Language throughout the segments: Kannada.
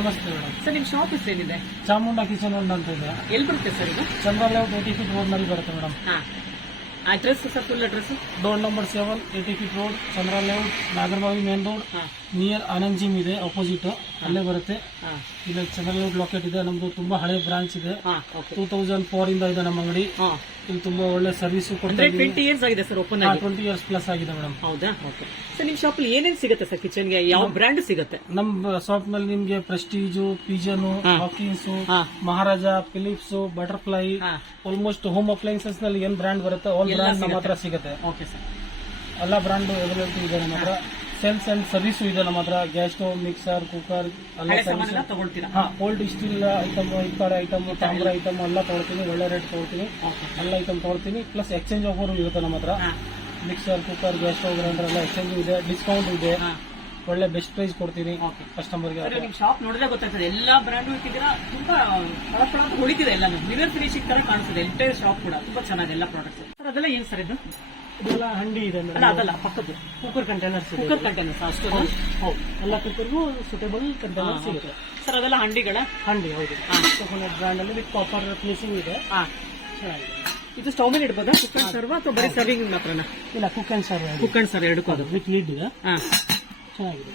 ನಮಸ್ತೆ ಮೇಡಮ್. ಸರ್ ನಿಮ್ ಶಾಪ್ ಹೆಸರು ಏನಿದೆ? ಚಾಮುಂಡ ಕಿಚನ್ ಅಂತ ಇದೆ. ಎಲ್ಲಿ ಬರುತ್ತೆ ಸರ್ ಇದು? ಚಂದ್ರ ಲೇಔಟ್ ಏಟಿ ಫಿಟ್ ರೋಡ್ನಲ್ಲಿ ಬರುತ್ತೆ ಮೇಡಮ್. ಹಾ. Address sir full address door number seven eighty feet road Chandra layout Nagarabhavi main road ಹಾ. ನಿಯರ್ ಆನಂದ್ ಜಿಮ್ ಇದೆ ಅಪೋಸಿಟ್ ಅಲ್ಲೇ ಬರುತ್ತೆ. ಇಲ್ಲ ಇಲ್ಲಿ ಚಂದ್ರ ಲೇಔಟ್ ಲೊಕೇಟ್ ಇದೆ. ನಮ್ದು ತುಂಬಾ ಹಳೆ ಬ್ರಾಂಚ್ ಇದೆ. ಟೂ ತೌಸಂಡ್ ಫೋರ್ ಇಂದ ಇದೆ ನಮ್ಮ ಅಂಗಡಿ. ಇಲ್ಲಿ ತುಂಬಾ ಒಳ್ಳೆ ಸರ್ವಿಸ್ ಟ್ವೆಂಟಿ ಇಯರ್ಸ್ ಆಗಿದೆ sir open twenty years plus ಆಗಿದೆ ಮೇಡಮ್ ಹೌದಾ? ಓಕೆ ಸರ್ ನಿಮ್ ಶಾಪ್ ಅಲ್ಲಿ ಏನೇನ್ ಸಿಗುತ್ತೆ ಸರ್ ಕಿಚನ್ಗೆ? ಯಾವ ಬ್ರ್ಯಾಂಡ್ ಸಿಗುತ್ತೆ? ನಮ್ಮ ಶಾಪ್ನಲ್ಲಿ ನಿಮ್ಗೆ Prestige Pigeon Hawkings Hawkins Maharaja Philips Butterfly almost home ಅಪ್ಲೈನ್ಸಸ್ನಲ್ಲಿ ಏನ್ ಬ್ರಾಂಡ್ ಬರುತ್ತೆ ಆಲ್ ಬ್ರಾಂಡ್ ನಮ್ಮ ಸಿಗುತ್ತೆ. ಹತ್ರ ಸಿಗುತ್ತೆ. ಓಕೆ ಸರ್ ಎಲ್ಲ ಬ್ರಾಂಡ್ ಅವೈಲೇಬಲ್ ಇದೆ ನಮ್ಮ ಹತ್ರ. ಸೇಲ್ಸ್ ಅಂಡ್ ಸರ್ವಿಸ್ ಇದೆ ನಮ್ಮ ಹತ್ರ. ಗ್ಯಾಸ್ ಸ್ಟವ್ ಮಿಕ್ಸರ್ ಕುಕ್ಕರ್ ಎಲ್ಲ ಸರ್ವಿಸ್ ತಗೊಳ್ತೀರಾ? ಹಾ ಓಲ್ಡ್ ಸ್ಟೀಲ್ ಐಟಮ್ ಈ ಐಟಮ್ ತಾಮ್ರ ಐಟಮ್ ಎಲ್ಲ ತಗೊಳ್ತೀನಿ ಒಳ್ಳೆ ರೇಟ್ ತಗೊಳ್ತೀನಿ. ಎಲ್ಲ ಐಟಮ್ ತಗೊಳ್ತೀನಿ. ಪ್ಲಸ್ ಎಕ್ಸ್ಚೇಂಜ್ ಆಫರ್ ಇರುತ್ತೆ ನಮ್ಮ ಹತ್ರ. Mixer cooker gas stove grinder ಎಲ್ಲ ಎಕ್ಸ್ಚೇಂಜ್ ಇದೆ ಡಿಸ್ಕೌಂಟ್ ಇದೆ. ಒಳ್ಳೆ ಬೆಸ್ಟ್ ಪ್ರೈಸ್ ಕೊಡ್ತೀನಿ ಕಸ್ಟಮರ್ ಕಸ್ಟಮರ್ಗೆ ನಿಮ್ ಶಾಪ್ ನೋಡಿದ್ರೆ ಗೊತ್ತಾಗ್ತದೆ. ಎಲ್ಲಾ ಬ್ರ್ಯಾಂಡು ಇಟ್ಟಿದ್ದೀರಾ? ತುಂಬಾ ಪ್ರಾಡಕ್ಟ್ ಹೊಡಿತಿದೆ ಎಲ್ಲ ಮಿರರ್ ಫಿನಿಶಿಂಗ್ ತರ ಕಾಣಿಸ್ತದೆ. ಎಂಟೈರ್ ಶಾಪ್ ಕೂಡ. ತುಂಬಾ ಚೆನ್ನಾಗಿದೆ ಎಲ್ಲ ಪ್ರಾಡಕ್ಟ್ಸ್ ಅದೆಲ್ಲ ಏನ್ ಸರ್ ಇದು? ಇದೆಲ್ಲ ಹಂಡಿ ಇದೆ ಅಲ್ಲ ಅದಲ್ಲ ಪಕ್ಕದ್ದು. ಕುಕ್ಕರ್ ಕಂಟೈನರ್ಸ್ ಕುಕ್ಕರ್ ಕಂಟೈನರ್ಸ್ ಅಷ್ಟು ಹೌದು ಎಲ್ಲ ಕುಕ್ಕರ್ಗೂ ಸುಟೇಬಲ್ ಕಂಟೈನರ್ ಸಿಗುತ್ತೆ. ಸರ್ ಅದೆಲ್ಲ ಹಂಡಿಗಳ? ಹಂಡಿ ಹೌದು. ಕೊಕೊನಟ್ ಬ್ರ್ಯಾಂಡ್ ಅಲ್ಲಿ ವಿತ್ ಕಾಪರ್ ಫಿನಿಶಿಂಗ್ ಇದೆ. ಹಾ. ಚೆನ್ನಾಗಿದೆ. ಇದು ಸ್ಟವ್ ಮೇಲೆ ಇಡ್ಬೋದಾ? ಕುಕ್ಕರ್ ಸರ್ವ್ ಅಥವಾ ಬರೀ ಸರ್ವಿಂಗ್ ಮಾತ್ರನಾ? ಇಲ್ಲ cook and serve cook and sir ಎರಡಕ್ಕೂ ಅದು. ವಿತ್ ಲೀಡ್ ಇದೆ. ಹಾ. ಚೆನ್ನಾಗಿದೆ.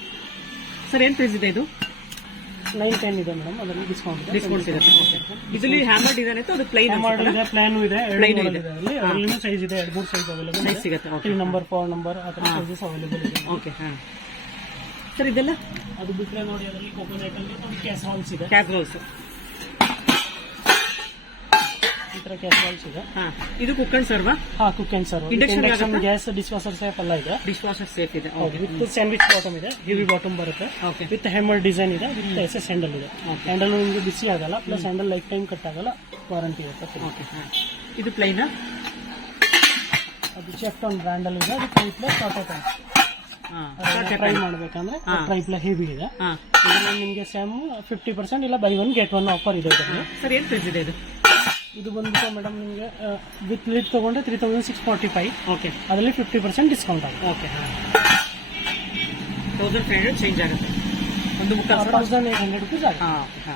ಸರ್ ಏನ್ ಪ್ರೈಸ್ ಇದೆ ಇದು? ನೈನ್ ಟೆನ್ ಇದೆ ಮೇಡಮ್ ಅದರಲ್ಲಿ ಡಿಸ್ಕೌಂಟ್ ಇದೆ. ಡಿಸ್ಕೌಂಟ್ ಸಿಗುತ್ತೆ ಇದರಲ್ಲಿ ಹ್ಯಾಮರ್ ಡಿಸೈನ್ ಇತ್ತು ಅದು ಪ್ಲೈನ್ ಮಾಡಲ್ ಇದೆ ಪ್ಲಾನ್ ಇದೆ. ಎರಡು Plain ಇದೆ. ಇದೆ ಅಲ್ಲಿ. ಅದರಲ್ಲಿನೂ ಸೈಜ್ ಇದೆ. ಎರಡು ಮೂರು ಸೈಜ್ ಅವೈಲೇಬಲ್ ಸೈಜ್ ಇದೆ ಸಿಗುತ್ತೆ. ತ್ರೀ ನಂಬರ್ ಫೋರ್ ನಂಬರ್ ಆ ಥರ ಸೈಜಸ್ ಅವೈಲೇಬಲ್ ಇದೆ. ಓಕೆ ಹಾಂ. ಸರ್ ಇದೆಲ್ಲ? ಅದು ಬಿಟ್ಟರೆ ನೋಡಿ ಅದರಲ್ಲಿ ಕೋಕೋನಟ್ ಅಲ್ಲಿ ಒಂದು ಕ್ಯಾಸರಾಲ್ಸ್ ಇದೆ. ಕ್ಯಾಸ್ರೋಲ್ಸ್ ಈ ಗ್ಯಾಸ್ ಕ್ಯಾಸರಾಲ್ಸ್ ಇದೆ. ಇದು ಕುಕ್ ಅಂಡ್ ಸರ್ವ್ ಹಾ cook and serve induction gas gas washer safe ಎಲ್ಲ ಇದೆ. ಡಿಶ್ ವಾಷರ್ ಸೇಫ್ ಇದೆ ವಿತ್ ಸ್ಯಾಂಡ್ವಿಚ್ ಬಾಟಮ್ ಇದೆ. ಹೆವಿ ಬಾಟಮ್ ಬರುತ್ತೆ. ವಿತ್ ಹೆಮರ್ ಡಿಸೈನ್ ಇದೆ ವಿತ್ ಎಸ್ ಎಸ್ ಹ್ಯಾಂಡಲ್ ಇದೆ. ಹ್ಯಾಂಡಲ್ ನಿಮಗೆ ಬಿಸಿ ಆಗಲ್ಲ plus handle life time cut ಆಗಲ್ಲ ವಾರಂಟಿ ಇರುತ್ತೆ. ಓಕೆ ಇದು ಪ್ಲೈನ್ ಅದು ಚೆಫ್ ಒಂದು ಇದೆ ಅದು ಟ್ರೈ ಪ್ಲಸ್ ಟ್ರೈ ಮಾಡಬೇಕಂದ್ರೆ ಹಾ. ಟ್ರೈ ಪ್ಲಸ್ ಹೆವಿ ಇದೆ. ನಿಮಗೆ ಸ್ಯಾಮ್ ಫಿಫ್ಟಿ ಪರ್ಸೆಂಟ್ ಇಲ್ಲ buy one get one offer ಇದೆ ಸರ್ ಏನ್ ಪ್ರೈಸ್ ಇದೆ ಇದು? ಇದು ಬಂದ್ಬಿಟ್ಟು ಮೇಡಮ್ ನಿಮಗೆ ವಿತ್ ಲೀಡ್ ತೊಗೊಂಡ್ರೆ three thousand six forty five okay ಅದರಲ್ಲಿ ಫಿಫ್ಟಿ ಪರ್ಸೆಂಟ್ ಡಿಸ್ಕೌಂಟ್ ಆಗುತ್ತೆ. Okay thousand five hundred change ಆಗುತ್ತೆ. ಒಂದು ತೌಸಂಡ್ ಏಟ್ ಹಂಡ್ರೆಡ್ ರುಪೀಸ್ ಆಗುತ್ತೆ. ಹಾ ಹಾ.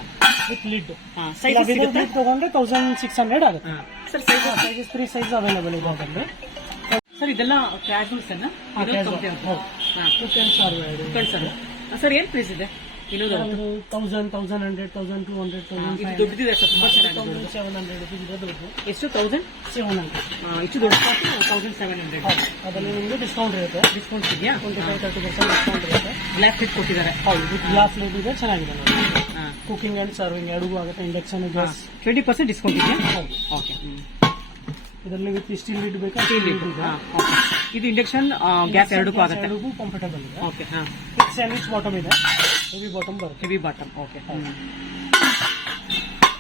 ವಿತ್ ಲೀಡ್ ಹಾ ಸೈಜ್ ಸಿಗುತ್ತೆ? ಲೀಡ್ ತಗೊಂಡ್ರೆ ತೌಸಂಡ್ ಸಿಕ್ಸ್ ಹಂಡ್ರೆಡ್ ಆಗುತ್ತೆ. Sir size sizes three size available ಇದೆ ಅದರಲ್ಲಿ. ಸರ್ ಇದೆಲ್ಲ ಕ್ಯಾಶುವಲ್ಸ್ ಅನ್ನ ಹಾಂ. ಸರ್ ಏನು ಪ್ರೈಸ್ ಇದೆ? Thousand thousand hundred thousand two hundred thousand ಇದು ದೊಡ್ಡದಿದೆ ಸರ್ ತುಂಬಾ ಚೆನ್ನಾಗಿದೆ ತೌಸಂಡ್ ಸೆವೆನ್ ಹಂಡ್ರೆಡ್ ರುಪೀಸ್ ಇದೆ ದೊಡ್ಡದು ಎಷ್ಟು? ತೌಸಂಡ್ ಸೆವೆನ್ ಹಂಡ್ರೆಡ್ ಇಷ್ಟು ದೊಡ್ಡ ತೌಸಂಡ್ ಸೆವೆನ್ ಹಂಡ್ರೆಡ್ ಹೌದು. ಅದರಲ್ಲಿ ನಿಮಗೆ ಡಿಸ್ಕೌಂಟ್ ಇರುತ್ತೆ. ಡಿಸ್ಕೌಂಟ್ ಇದೆಯಾ? Twenty five thirty percent discount ಇರುತ್ತೆ. ಬ್ಲ್ಯಾಕ್ ಫಿಟ್ ಕೊಟ್ಟಿದ್ದಾರೆ. ಹೌದು ವಿತ್ ಗ್ಲಾಸ್ ಲೈಟ್ ಇದೆ ಚೆನ್ನಾಗಿದೆ ನೋಡಿ. ಹಾ. ಕುಕಿಂಗ್ ಅಂಡ್ ಸರ್ವಿಂಗ್ ಎರಡಿಗೂ ಆಗುತ್ತೆ induction gas twenty percent discount ಇದೆಯಾ? ಹೌದು. ಓಕೆ ಇದರಲ್ಲಿ ವಿತ್ ಸ್ಟೀಲ್ ಲಿಡ್ ಬೇಕಾ? Steel lid. ಹಾ, okay. ಇದು ಇಂಡಕ್ಷನ್ ಗ್ಯಾಸ್ ಎರಡಕ್ಕೂ ಆಗುತ್ತೆ. ಎರಡಿಗೂ ಕಂಫರ್ಟಬಲ್ ಇದೆ. ಓಕೆ ಹಾ. ವಿತ್ ಸ್ಯಾಂಡ್ವಿಚ್ ಬಾಟಮ್ ಇದೆ. ಹೆವಿ ಬಾಟಮ್ ಬರುತ್ತೆ. ಹೆವಿ ಬಾಟಮ್ ಓಕೆ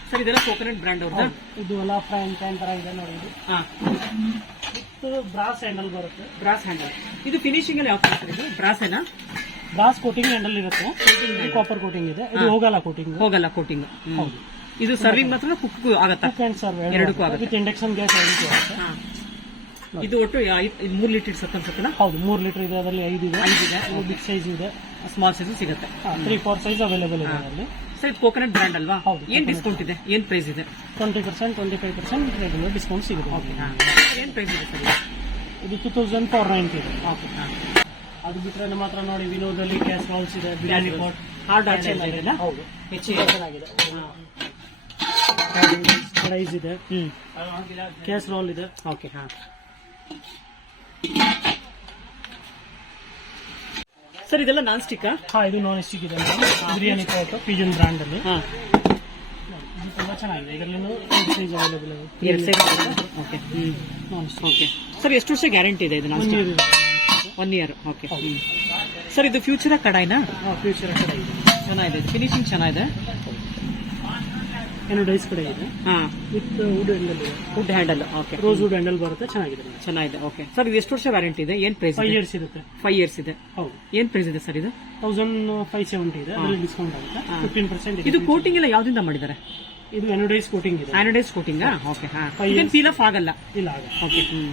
ಸರ್ ಇದೆಲ್ಲ ಕೋಕೋನಟ್ ಬ್ರ್ಯಾಂಡ್ ಅವ್ರದ್ದು? ಇದು ಎಲ್ಲ ಫ್ರೈನ್ ಪ್ಯಾನ್ ತರ ಇದೆ ನೋಡಿ ಇದು. ಹಾ. ಬ್ರಾಸ್ ಹ್ಯಾಂಡಲ್ ಬರುತ್ತೆ. Brass handle. ಇದು ಫಿನಿಶಿಂಗ್ ಅಲ್ಲಿ ಯಾವ ತರ ಇದು? ಬ್ರಾಸ್ ಏನಾ? ಬ್ರಾಸ್ ಕೋಟಿಂಗ್ ಹ್ಯಾಂಡಲ್ ಇರುತ್ತೆ. ಕಾಪರ್ ಕೋಟಿಂಗ್ ಇದೆ. ಇದು ಹೋಗಲ್ಲ ಕೋಟಿಂಗ್ ಹೋಗಲ್ಲ ಕೋಟಿಂಗ್ ಹೌದು. ಇದು ಸರ್ವಿಂಗ್ ಮಾತ್ರ ಕುಕ್ ಆಗುತ್ತೆ? ಕುಕ್ ಅಂಡ್ ಸರ್ವ್ ಎರಡಕ್ಕೂ ಆಗುತ್ತೆ. ವಿತ್ ಇಂಡಕ್ಷನ್ ಗ್ಯಾಸ್ ಎರಡಕ್ಕೂ ಆಗುತ್ತೆ. ಇದು ಒಟ್ಟು ಇದು ಮೂರ್ ಲೀಟರ್ ಅನ್ಸುತ್ತಲ್ಲ ಹೌದು ಮೂರು ಲೀಟರ್ ಇದೆ ಅದರಲ್ಲಿ ಐದು ಇದೆ. ಐದು ಇದೆ. ಬಿಗ್ ಸೈಜ್ ಇದೆ. ಸ್ಮಾಲ್ ಸೈಜ್ ಸಿಗುತ್ತೆ. ತ್ರೀ ಫೋರ್ ಸೈಜ್ ಅವೈಲೇಬಲ್ ಇದೆ ಅದರಲ್ಲಿ. ಸರ್ ಇದು ಕೋಕೋನಟ್ ಬ್ರ್ಯಾಂಡ್ ಅಲ್ವಾ? ಹೌದು, ಏನ್ ಡಿಸ್ಕೌಂಟ್ ಇದೆ? ಏನ್ ಪ್ರೈಸ್ ಇದೆ? Twenty percent twenty five percent regular discount ಸಿಗುತ್ತೆ. ಓಕೆ ಏನ್ ಪ್ರೈಸ್ ಇದೆ ಸರ್ ಇದು? ಟೂ ತೌಸಂಡ್ ಫೋರ್ ನೈಂಟಿ ಇದೆ ಓಕೆ ಅದು ಬಿಟ್ಟರೆ ನಮ್ಮ ಹತ್ರ ನೋಡಿ ವಿನೋದಲ್ಲಿ ಗ್ಯಾಸ್ ಬಾಲ್ಸ್ ಇದೆ ಬಿರಿಯಾನಿ ಪಾಟ್ ಹಾರ್ಡ್ ಇದೆ ಹೌದು. ಹೆಚ್ಚು ತುಂಬಾ ಚೆನ್ನಾಗಿದೆ. ಪ್ರೈಸ್ ಇದೆ. ಗ್ಯಾಸ್ ರೋಲ್ ಇದೆ. ಓಕೆ ಹಾ. ಸರ್ ಇದೆಲ್ಲ ನಾನ್ ಸ್ಟಿಕ್ ಹಾ ಇದು ನಾನ್ ಸ್ಟಿಕ್ ಇದೆ ಬಿರಿಯಾನಿ ಪಾಟ್ ಪಿಜನ್ ಬ್ರ್ಯಾಂಡ್ ಅಲ್ಲಿ. ಹಾ. ಇದು ತುಂಬಾ ಚೆನ್ನಾಗಿದೆ. ಇದರಲ್ಲೂ ಸೈಜ್ ಅವೈಲೇಬಲ್ ಇದೆ. ಎರಡು ಓಕೆ ನಾನ್ ಓಕೆ ಸರ್ ಎಷ್ಟು ವರ್ಷ ಗ್ಯಾರಂಟಿ ಇದೆ ಇದು non one stick year one year okay sir ಇದು ಫ್ಯೂಚರ್ ಕಡಾಯಿನಾ? ಹಾ ಫ್ಯೂಚರ್ ಕಡಾಯಿ ಚೆನ್ನಾಗಿದೆ. ಫಿನಿಶಿಂಗ್ ಚೆನ್ನಾಗಿದೆ? ಏನು ಡೈಸ್ ಕಡೆ ಇದೆ. ಹಾ. ವಿತ್ ವುಡ್ ಹ್ಯಾಂಡಲ್ ಇದೆ. Food handle okay rosewood handle ಬರುತ್ತೆ ಚೆನ್ನಾಗಿದೆ ಚೆನ್ನಾಗಿದೆ ಓಕೆ ಸರ್ ಇದು ಎಷ್ಟು ವರ್ಷ ವ್ಯಾರಂಟಿ ಇದೆ? ಏನ್ ಪ್ರೈಸ್ ಫೈವ್ ಇಯರ್ಸ್ ಇರುತ್ತೆ. ಫೈವ್ ಇಯರ್ಸ್ ಇದೆ. ಹೌದು. ಏನ್ ಪ್ರೈಸ್ ಇದೆ ಸರ್ ಇದು? ತೌಸಂಡ್ ಫೈವ್ ಸೆವೆಂಟಿ ಇದೆ. ಅದರಲ್ಲಿ ಡಿಸ್ಕೌಂಟ್ ಆಗುತ್ತೆ. ಫಿಫ್ಟೀನ್ ಪರ್ಸೆಂಟ್ ಇದು ಕೋಟಿಂಗ್ ಎಲ್ಲ ಯಾವ್ದಿಂದ ಮಾಡಿದ್ದಾರೆ? ಇದು ಎನೋಡೈಸ್ ಕೋಟಿಂಗ್ ಇದೆ. ಆನಡೈಸ್ ಕೋಟಿಂಗ್ ಓಕೆ ಹಾ. Five ಇದೇನ್ years. ಪೀಲ್ ಆಫ್ ಆಗಲ್ಲ. ಇಲ್ಲ ಆಗ ಓಕೆ ಹ್ಮ್.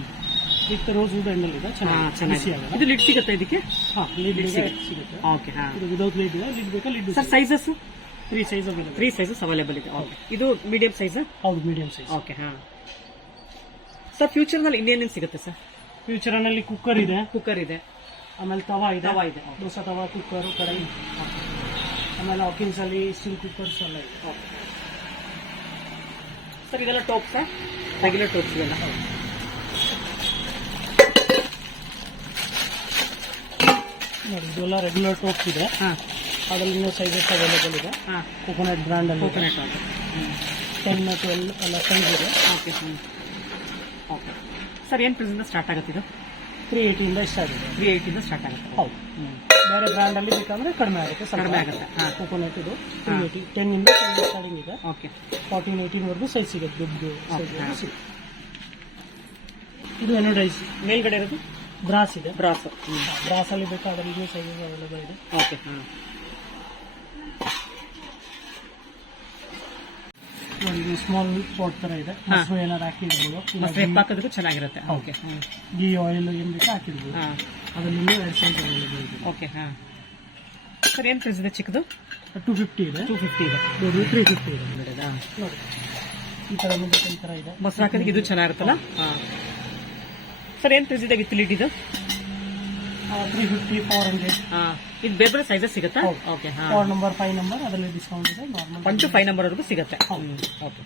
ವಿತ್ ರೋಸ್ ವುಡ್ ಹ್ಯಾಂಡಲ್ ಇದೆ. ಹಾ ಬಿಸಿ ಚೆನ್ನಾಗಿದೆ ಆಗಲ್ಲ. ಇದು ಲಿಡ್ ಸಿಗುತ್ತೆ ಇದಕ್ಕೆ? ಹಾ ಲೀಡ್ ಸಿಗುತ್ತೆ. ಸಿಗುತ್ತೆ. ಓಕೆ ಹಾ. ಇದು ವಿದೌಟ್ ಲೀಡ್ ಇದೆ. ಲೀಡ್ ಬೇಕಾ? Lid sir sizes three size available three sizes available ಇದೆ. ಓಕೆ ಇದು ಮೀಡಿಯಂ ಸೈಜ್ ಹೌದು ಮೀಡಿಯಂ ಸೈಜ್ ಓಕೆ ಹಾಂ. ಸರ್ ಫ್ಯೂಚರ್ನಲ್ಲಿ ಇನ್ನೇನೇನು ಸಿಗುತ್ತೆ ಸರ್ ಫ್ಯೂಚರ್ನಲ್ಲಿ ಕುಕ್ಕರ್ ಇದೆ. ಕುಕ್ಕರ್ ಇದೆ. ಆಮೇಲೆ ತವಾ ಇದೆ. ತವಾ ಇದೆ. ದೋಸೆ ತವಾ ಕುಕ್ಕರ್ ಕಡಾಯಿ ಆಮೇಲೆ ಆಫೀಸ್ ಅಲ್ಲಿ ಸ್ಟೀಲ್ ಕುಕ್ಕರ್ಸ್ ಎಲ್ಲ ಇದೆ. ಸರ್ ಇದೆಲ್ಲ ಟೋಪ್ ಸರ್ ರೆಗ್ಯುಲರ್ ಟೋಪ್ಸ್ ಇದೆಲ್ಲ. ನೋಡಿ ಇದೆಲ್ಲ ರೆಗ್ಯುಲರ್ ಟೋಪ್ಸ್ ಇದೆ. ಹಾಂ. ಅದರಲ್ಲಿ ಇನ್ನೂ ಸೈಜಸ್ ಅವೈಲೇಬಲ್ ಇದೆ ಹಾಂ. ಕೋಕೋನಟ್ ಬ್ರ್ಯಾಂಡ್ ಅಲ್ಲಿ ಕೋಕೋನಟ್ ಅಂತ ಟೆನ್ ಟ್ವೆಲ್ ಎಲ್ಲ ಸೈಜ್ ಇದೆ. ಓಕೆ ಓಕೆ ಸರ್ ಏನು ಪ್ರೈಸಿಂದ ಸ್ಟಾರ್ಟ್ ಆಗುತ್ತೆ ಇದು? ತ್ರೀ ಏಯ್ಟಿಯಿಂದ ಸ್ಟಾರ್ಟ್ ಇದೆ. ತ್ರೀ ಏಯ್ಟಿಂದ ಸ್ಟಾರ್ಟ್ ಆಗುತ್ತೆ. ಹೌದು. ಬೇರೆ ಬ್ರ್ಯಾಂಡ್ ಅಲ್ಲಿ ಬೇಕಂದ್ರೆ ಕಡಿಮೆ ಆಗುತ್ತೆ ಕಡಿಮೆ ಆಗುತ್ತೆ, ಹಾ. ಕೋಕೋನಟ್ ಇದು ತ್ರೀ. ಏಯ್ಟಿ ಟೆನ್ ಇಂದ ಸ್ಟಾರ್ಟಿಂಗ್ ಇದೆ. ಓಕೆ ಫಾರ್ಟೀನ್ ಏಯ್ಟೀನ್ ವರೆಗೂ ಸೈಜ್ ಸಿಗುತ್ತೆ. ದುಡ್ಡು. ಸೈಜ್ ಇದು ಎನೋಡೈಸ್ ಮೇಲ್ಗಡೆ ಇರೋದು? ಬ್ರಾಸ್ ಇದೆ. ಬ್ರಾಸ್ ಬ್ರಾಸಲ್ಲಿ ಬೇಕಾದ್ರೆ ಇದು ಸೈಜಸ್ ಅವೈಲೇಬಲ್ ಇದೆ. ಓಕೆ ಹಾಂ ಇದು ಸ್ಮಾಲ್ ಪಾಟ್ ತರ ಇದೆ. ಮೊಸರು ಏನಾದ್ರು ಹಾಕಿಡ್ಬೋದು ಮತ್ತೆ ಹೆಪ್ಪ ಹಾಕಿದ್ರು ಚೆನ್ನಾಗಿರುತ್ತೆ. ಓಕೆ ಗೀ ಆಯಿಲ್ ಏನು ಬೇಕು ಹಾಕಿಡ್ಬೋದು ಹಾಂ. ಅದರಲ್ಲಿ ಇನ್ನೂ ಎರಡು ಸೈಜ್ ಓಕೆ ಹಾಂ. ಸರ್ ಏನು ಪ್ರೈಸ್ ಇದೆ ಚಿಕ್ಕದು? ಟೂ ಫಿಫ್ಟಿ ಇದೆ. ಟೂ ಫಿಫ್ಟಿ ಇದೆ. ತ್ರೀ ಫಿಫ್ಟಿ ಇದೆ. ನೋಡಿದಾ ನೋಡಿ. ಈ ತರ ಬೇಕು ಈ ತರ ಇದೆ. ಮೊಸರು ಹಾಕೋದಕ್ಕೆ ಇದು ಚೆನ್ನಾಗಿರುತ್ತಲ್ಲ? ಹಾಂ. ಸರ್ ಏನು ಪ್ರೈಸ್ ಇದೆ ವಿತ್ ಲಿಡ್ ಇದು ತ್ರೀ ಫಿಫ್ಟಿ ಫೋರ್ ಹಂಡ್ರೆಡ್ ಹಾಂ. ಇದು ಬೇರೆ ಬೇರೆ ಸೈಜಸ್ ಸಿಗುತ್ತಾ? Okay four number five number ಅದರಲ್ಲಿ ಡಿಸ್ಕೌಂಟ್ ಇದೆ ನಾರ್ಮಲ್ ಒನ್ ಟು ಫೈವ್ ನಂಬರ್ವರೆಗೂ ಸಿಗುತ್ತೆ. ಓಕೆ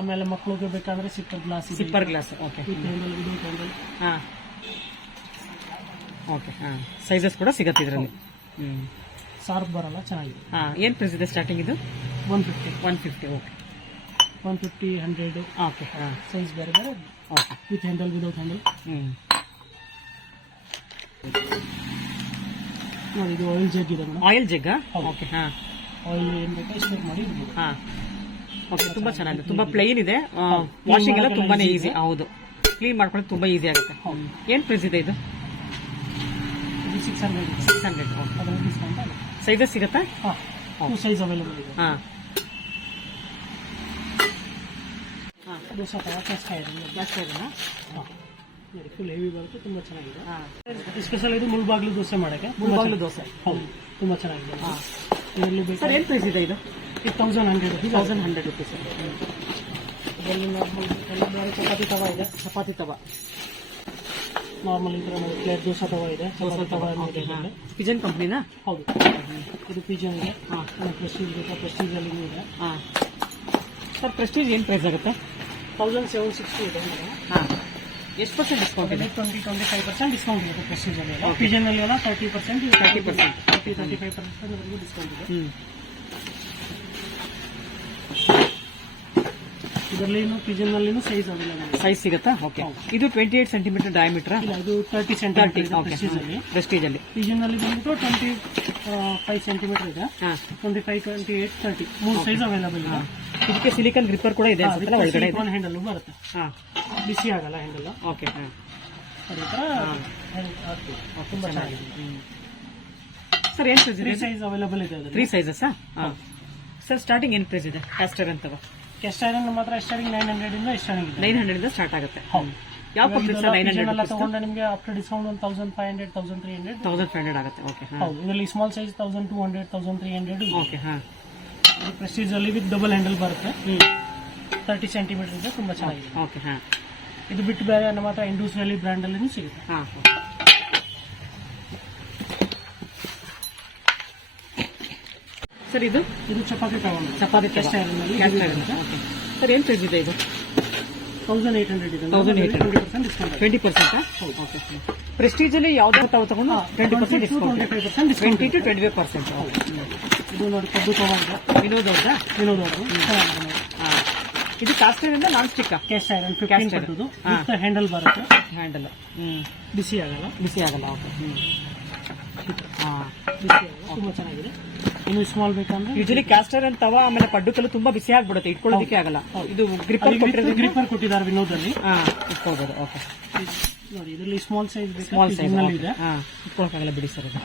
ಆಮೇಲೆ ಮಕ್ಕಳಿಗೆ ಬೇಕಾದ್ರೆ sipper glass sipper glass okay ಹಾಂ. ಓಕೆ ಹಾಂ. ಸೈಜಸ್ ಕೂಡ ಸಿಗುತ್ತೆ ಇದರಲ್ಲಿ. ಹ್ಞೂ ಸಾರ್ಪ್ ಬರಲ್ಲ ಚೆನ್ನಾಗಿದೆ. ಹಾಂ ಏನು ಪ್ರೈಸ್ ಇದೆ ಸ್ಟಾರ್ಟಿಂಗ್ ಇದು? One fifty one fifty okay one fifty hundred okay ಹಾಂ. ಸೈಜ್ ಬೇರೆ ಬೇರೆ. Okay with handle without handle ಹ್ಞೂ ನೋಡಿ ಇದು ಆಯಿಲ್ ಜಗ್ ಇದೆ ಮೇಡಮ್. Oil jug. ಓಕೆ ಹಾಂ. ಆಯಿಲ್ ಏನ್ ಬೇಕು ಇಷ್ಟು ಮಾಡಿ ಹಾಂ. ಓಕೆ ತುಂಬ ಚೆನ್ನಾಗಿದೆ. ತುಂಬ ಪ್ಲೇನ್ ಇದೆ. ವಾಷಿಂಗ್ ಎಲ್ಲ ತುಂಬಾ ತುಂಬಾನೇ ಈಸಿ ಹೌದು. ಕ್ಲೀನ್ ಮಾಡ್ಕೊಳ್ಳೋದು ತುಂಬ ಈಸಿ ಆಗುತ್ತೆ. ಏನು ಪ್ರೈಸ್ ಇದೆ ಇದು? Six hundred six hundred sizes ಸಿಗುತ್ತಾ? ಹಾಂ. ಸೈಜ್ ಅವೈಲೇಬಲ್ ಇದೆ. ಹಾಂ. ಹಾಂ. ದೋಸೆ ಹಾಂ. ನೋಡಿ ಫುಲ್ ಹೆವಿ ಬರುತ್ತೆ ತುಂಬ ಚೆನ್ನಾಗಿದೆ. ಸ್ಪೆಷಲ್ ಇದು ಮುಳ್ಬಾಗ್ಲು ದೋಸೆ ಮಾಡಕ್ಕೆ. ಮುಳ್ಬಾಗ್ಲು ದೋಸೆ. ಹೌದು ತುಂಬ ಚೆನ್ನಾಗಿದೆ. ಇದರಲ್ಲಿ ಸರ್ ಬೇಕಾದ್ರೆ ಏನು ಪ್ರೈಸ್ ಇದೆ ಇದು? Thousand hundred rupees thousand hundred rupees ಇದರಲ್ಲಿ ನಾರ್ಮಲ್ ಎಲ್ಲ ಬೇರೆ ಚಪಾತಿ ತವ ಇದೆ? ಚಪಾತಿ ತವ. ನಾರ್ಮಲ್ ಈ ಥರ ಪ್ಲೇಟ್ ದೋಸೆ ತವ ಇದೆ. ದೋಸೆ ತವ ಇದೆ. ಪಿಜನ್ ಕಂಪ್ನಿನಾ ಹೌದು. ಇದು ಪಿಜನ್ ಇದೆ. ಹಾಂ. ಪ್ರೆಸ್ಟೀಜ್ ಬೇಕಾ? ಪ್ರೆಸ್ಟೀಜ್ ಅಲ್ಲಿ ಇದೆ. ಹಾಂ. ಸರ್ ಪ್ರೆಸ್ಟೀಜ್ ಏನು ಪ್ರೈಸ್ ಆಗುತ್ತೆ? ತೌಸಂಡ್ ಸೆವೆನ್ ಸಿಕ್ಸ್ಟಿ ಇದೆ ಹಾಂ. ಎಷ್ಟು ಪರ್ಸೆಂಟ್ ಡಿಸ್ಕೌಂಟ್ ಇದೆ? Twenty twenty five percent discount ಇದೆ ಪ್ರೆಸ್ಟೀಜ್ ಅಲ್ಲಿ Okay. ಪಿಜನ್ ಅಲ್ಲಿ ಎಲ್ಲ thirty percent 30% thirty thirty five percent ವರೆಗೂ ಡಿಸ್ಕೌಂಟ್ ಇದೆ. ಹ್ಞೂ ಇದರಲ್ಲಿ ಪಿಜನ್ನಲ್ಲಿ ಸೈಜ್ ಅವೈಲೇಬಲ್ ಸೈಜ್ ಸಿಗುತ್ತಾ? ಓಕೆ ಇದು ಟ್ವೆಂಟಿ ಏಟ್ ಸೆಂಟಿಮೀಟರ್ ಡಯಾಮೀಟರ್ ಇಲ್ಲ ಇದು thirty thirty centimetre okay Prestige ಅಲ್ಲಿ. ಪಿಜನ್ ಅಲ್ಲಿ. ಬಂದ್ಬಿಟ್ಟು ಟ್ವೆಂಟಿ ಫೈವ್ ಸೆಂಟಿಮೀಟರ್ ಇದೆ. Twenty five twenty eight thirty ಮೂರು ಸೈಜ್ ಅವೈಲೇಬಲ್ ಇದೆ. ಇದಕ್ಕೆ ಸಿಲಿಕಾನ್ ಗ್ರಿಪ್ಪರ್ ಕೂಡ ಇದೆ ಅನ್ಸುತ್ತಲ್ಲ ಒಳಗಡೆ? ಇದೆ ಒನ್ ಹ್ಯಾಂಡಲ್ ಬರುತ್ತೆ. ಹಾಂ. ಬಿಸಿ ಆಗಲ್ಲ ಹ್ಯಾಂಡಲ್ ಓಕೆ ಹಾಂ. ಅದೇ ತರ ಓಕೆ ತುಂಬಾ ಚೆನ್ನಾಗಿದೆ. ಸರ್ ಏನು ಪ್ರೈಸ್ ಇದೆ? ಸೈಜ್ ಅವೈಲೇಬಲ್ ಇದೆ ತ್ರೀ ಸೈಜಸ್ಸಾ ಹಾಂ. ಸರ್ ಸ್ಟಾರ್ಟಿಂಗ್ ಏನ್ ಪ್ರೈಸ್ ಇದೆ? ಕ್ಯಾಸ್ಟರ್ ಅಂತವ ಕ್ಯಾಸ್ಟರ್ ಐರನ್ ಮಾತ್ರ ಸ್ಟಾರ್ಟಿಂಗ್ ನೈನ್ ಹಂಡ್ರೆಡ್ ಇಂದ ಸ್ಟಾರ್ಟಿಂಗ್ ಇದೆ. ನೈನ್ ಹಂಡ್ರೆಡ್ ಇಂದ ಸ್ಟಾರ್ಟ್ ಆಗುತ್ತೆ. ಹೌದು. ಯಾವ ಕಂಪ್ನಿ ಸರ್ ನೈನ್ ಎಲ್ಲ ಹಂಡ್ರೆಡ್ ತಗೊಂಡ್ರೆ ನಿಮಗೆ ಆಫ್ಟರ್ ಡಿಸ್ಕೌಂಟ್ ಒಂದು thousand five hundred thousand three hundred thousand five hundred ಆಗುತ್ತೆ. ಓಕೆ ಹಾಂ. ಹೌದು. ಇದರಲ್ಲಿ small size thousand two hundred thousand three hundred okay ಹಾಂ. ಪ್ರೆಸ್ಟೀಜ್ ಅಲ್ಲಿ ವಿತ್ ಡಬಲ್ ಹ್ಯಾಂಡಲ್ ಬರುತ್ತೆ. ತರ್ಟಿ ಸೆಂಟಿಮೀಟರ್ ಇದೆ ತುಂಬಾ ಚೆನ್ನಾಗಿದೆ. ಓಕೆ ಹಾಂ. ಇದು ಬಿಟ್ಟು ಬೇರೆ ನಮ್ಮ ಹತ್ರ ಬ್ರ್ಯಾಂಡ್ ಅಲ್ಲಿ ಸಿಗುತ್ತೆ. ಹಾಂ ಸರ್ ಇದು? ಇದು ಚಪಾತಿ ತಗೊಂಡು ಚಪಾತಿ ಅಲ್ಲಿ ಓಕೆ ಸರ್ ಏನು ಪ್ರೈಸ್ ಇದೆ ಇದು? ತೌಸಂಡ್ ಏಟ್ ಹಂಡ್ರೆಡ್ ಇದೆ. 1800. Twenty percent discount twenty percent okay Prestige ಅಲ್ಲಿ ಯಾವ್ದು ತಾವು ತಗೊಂಡು twenty percent discount twenty to twenty five percent ಇದು ನೋಡಿ ಕದ್ದು ತಗೊಂಡ್ರೆ ವಿನೋದ್ ಅವ್ರದ್ದಾ ವಿನೋದ್ ಅವರು ಹಾಂ. ಇದು ಕಾಸ್ಟಿನಿಂದ non stick cast iron fifteen Cast iron. ಕಟ್ಟುದು ಹಾ. ಹ್ಯಾಂಡಲ್ ಬರುತ್ತೆ. ಹ್ಯಾಂಡಲ್ ಹ್ಞೂ ಬಿಸಿ ಆಗಲ್ಲ? ಬಿಸಿ ಆಗಲ್ಲ ಓಕೆ ಹ್ಞೂ ಹಾಂ. ಬಿಸಿ ಆಗಲ್ಲ. ತುಂಬಾ ಚೆನ್ನಾಗಿದೆ. ಇನ್ನು ಸ್ಮಾಲ್ ಬೇಕಂದ್ರೆ? ಯೂಶಲಿ ಕ್ಯಾಸ್ಟರ್ ಅಂತ ತವ ಆಮೇಲೆ ಪಡ್ಡುಕಲ್ಲು ತುಂಬಾ ಬಿಸಿ ಆಗ್ಬಿಡುತ್ತೆ. ಇಟ್ಕೊಳ್ಳೋದಕ್ಕೆ ಆಗಲ್ಲ. ಇದು ಗ್ರಿಪರ್ ಗ್ರಿಪರ್ ಗ್ರಿಪ್ಪರ್ ಕೊಟ್ಟಿದ್ದಾರೆ ವಿನೋದಲ್ಲಿ. ಹಾ ಇಟ್ಕೋಬಹುದು ಓಕೆ ನೋಡಿ ಇದರಲ್ಲಿ ಸ್ಮಾಲ್ ಸೈಜ್ ಸ್ಮಾಲ್ ಸೈಜ್ ಇದೆ. ಇಟ್ಕೊಳಕ್ಕಾಗಲ್ಲ ಬಿಡಿ ಸರ್ ಇದು.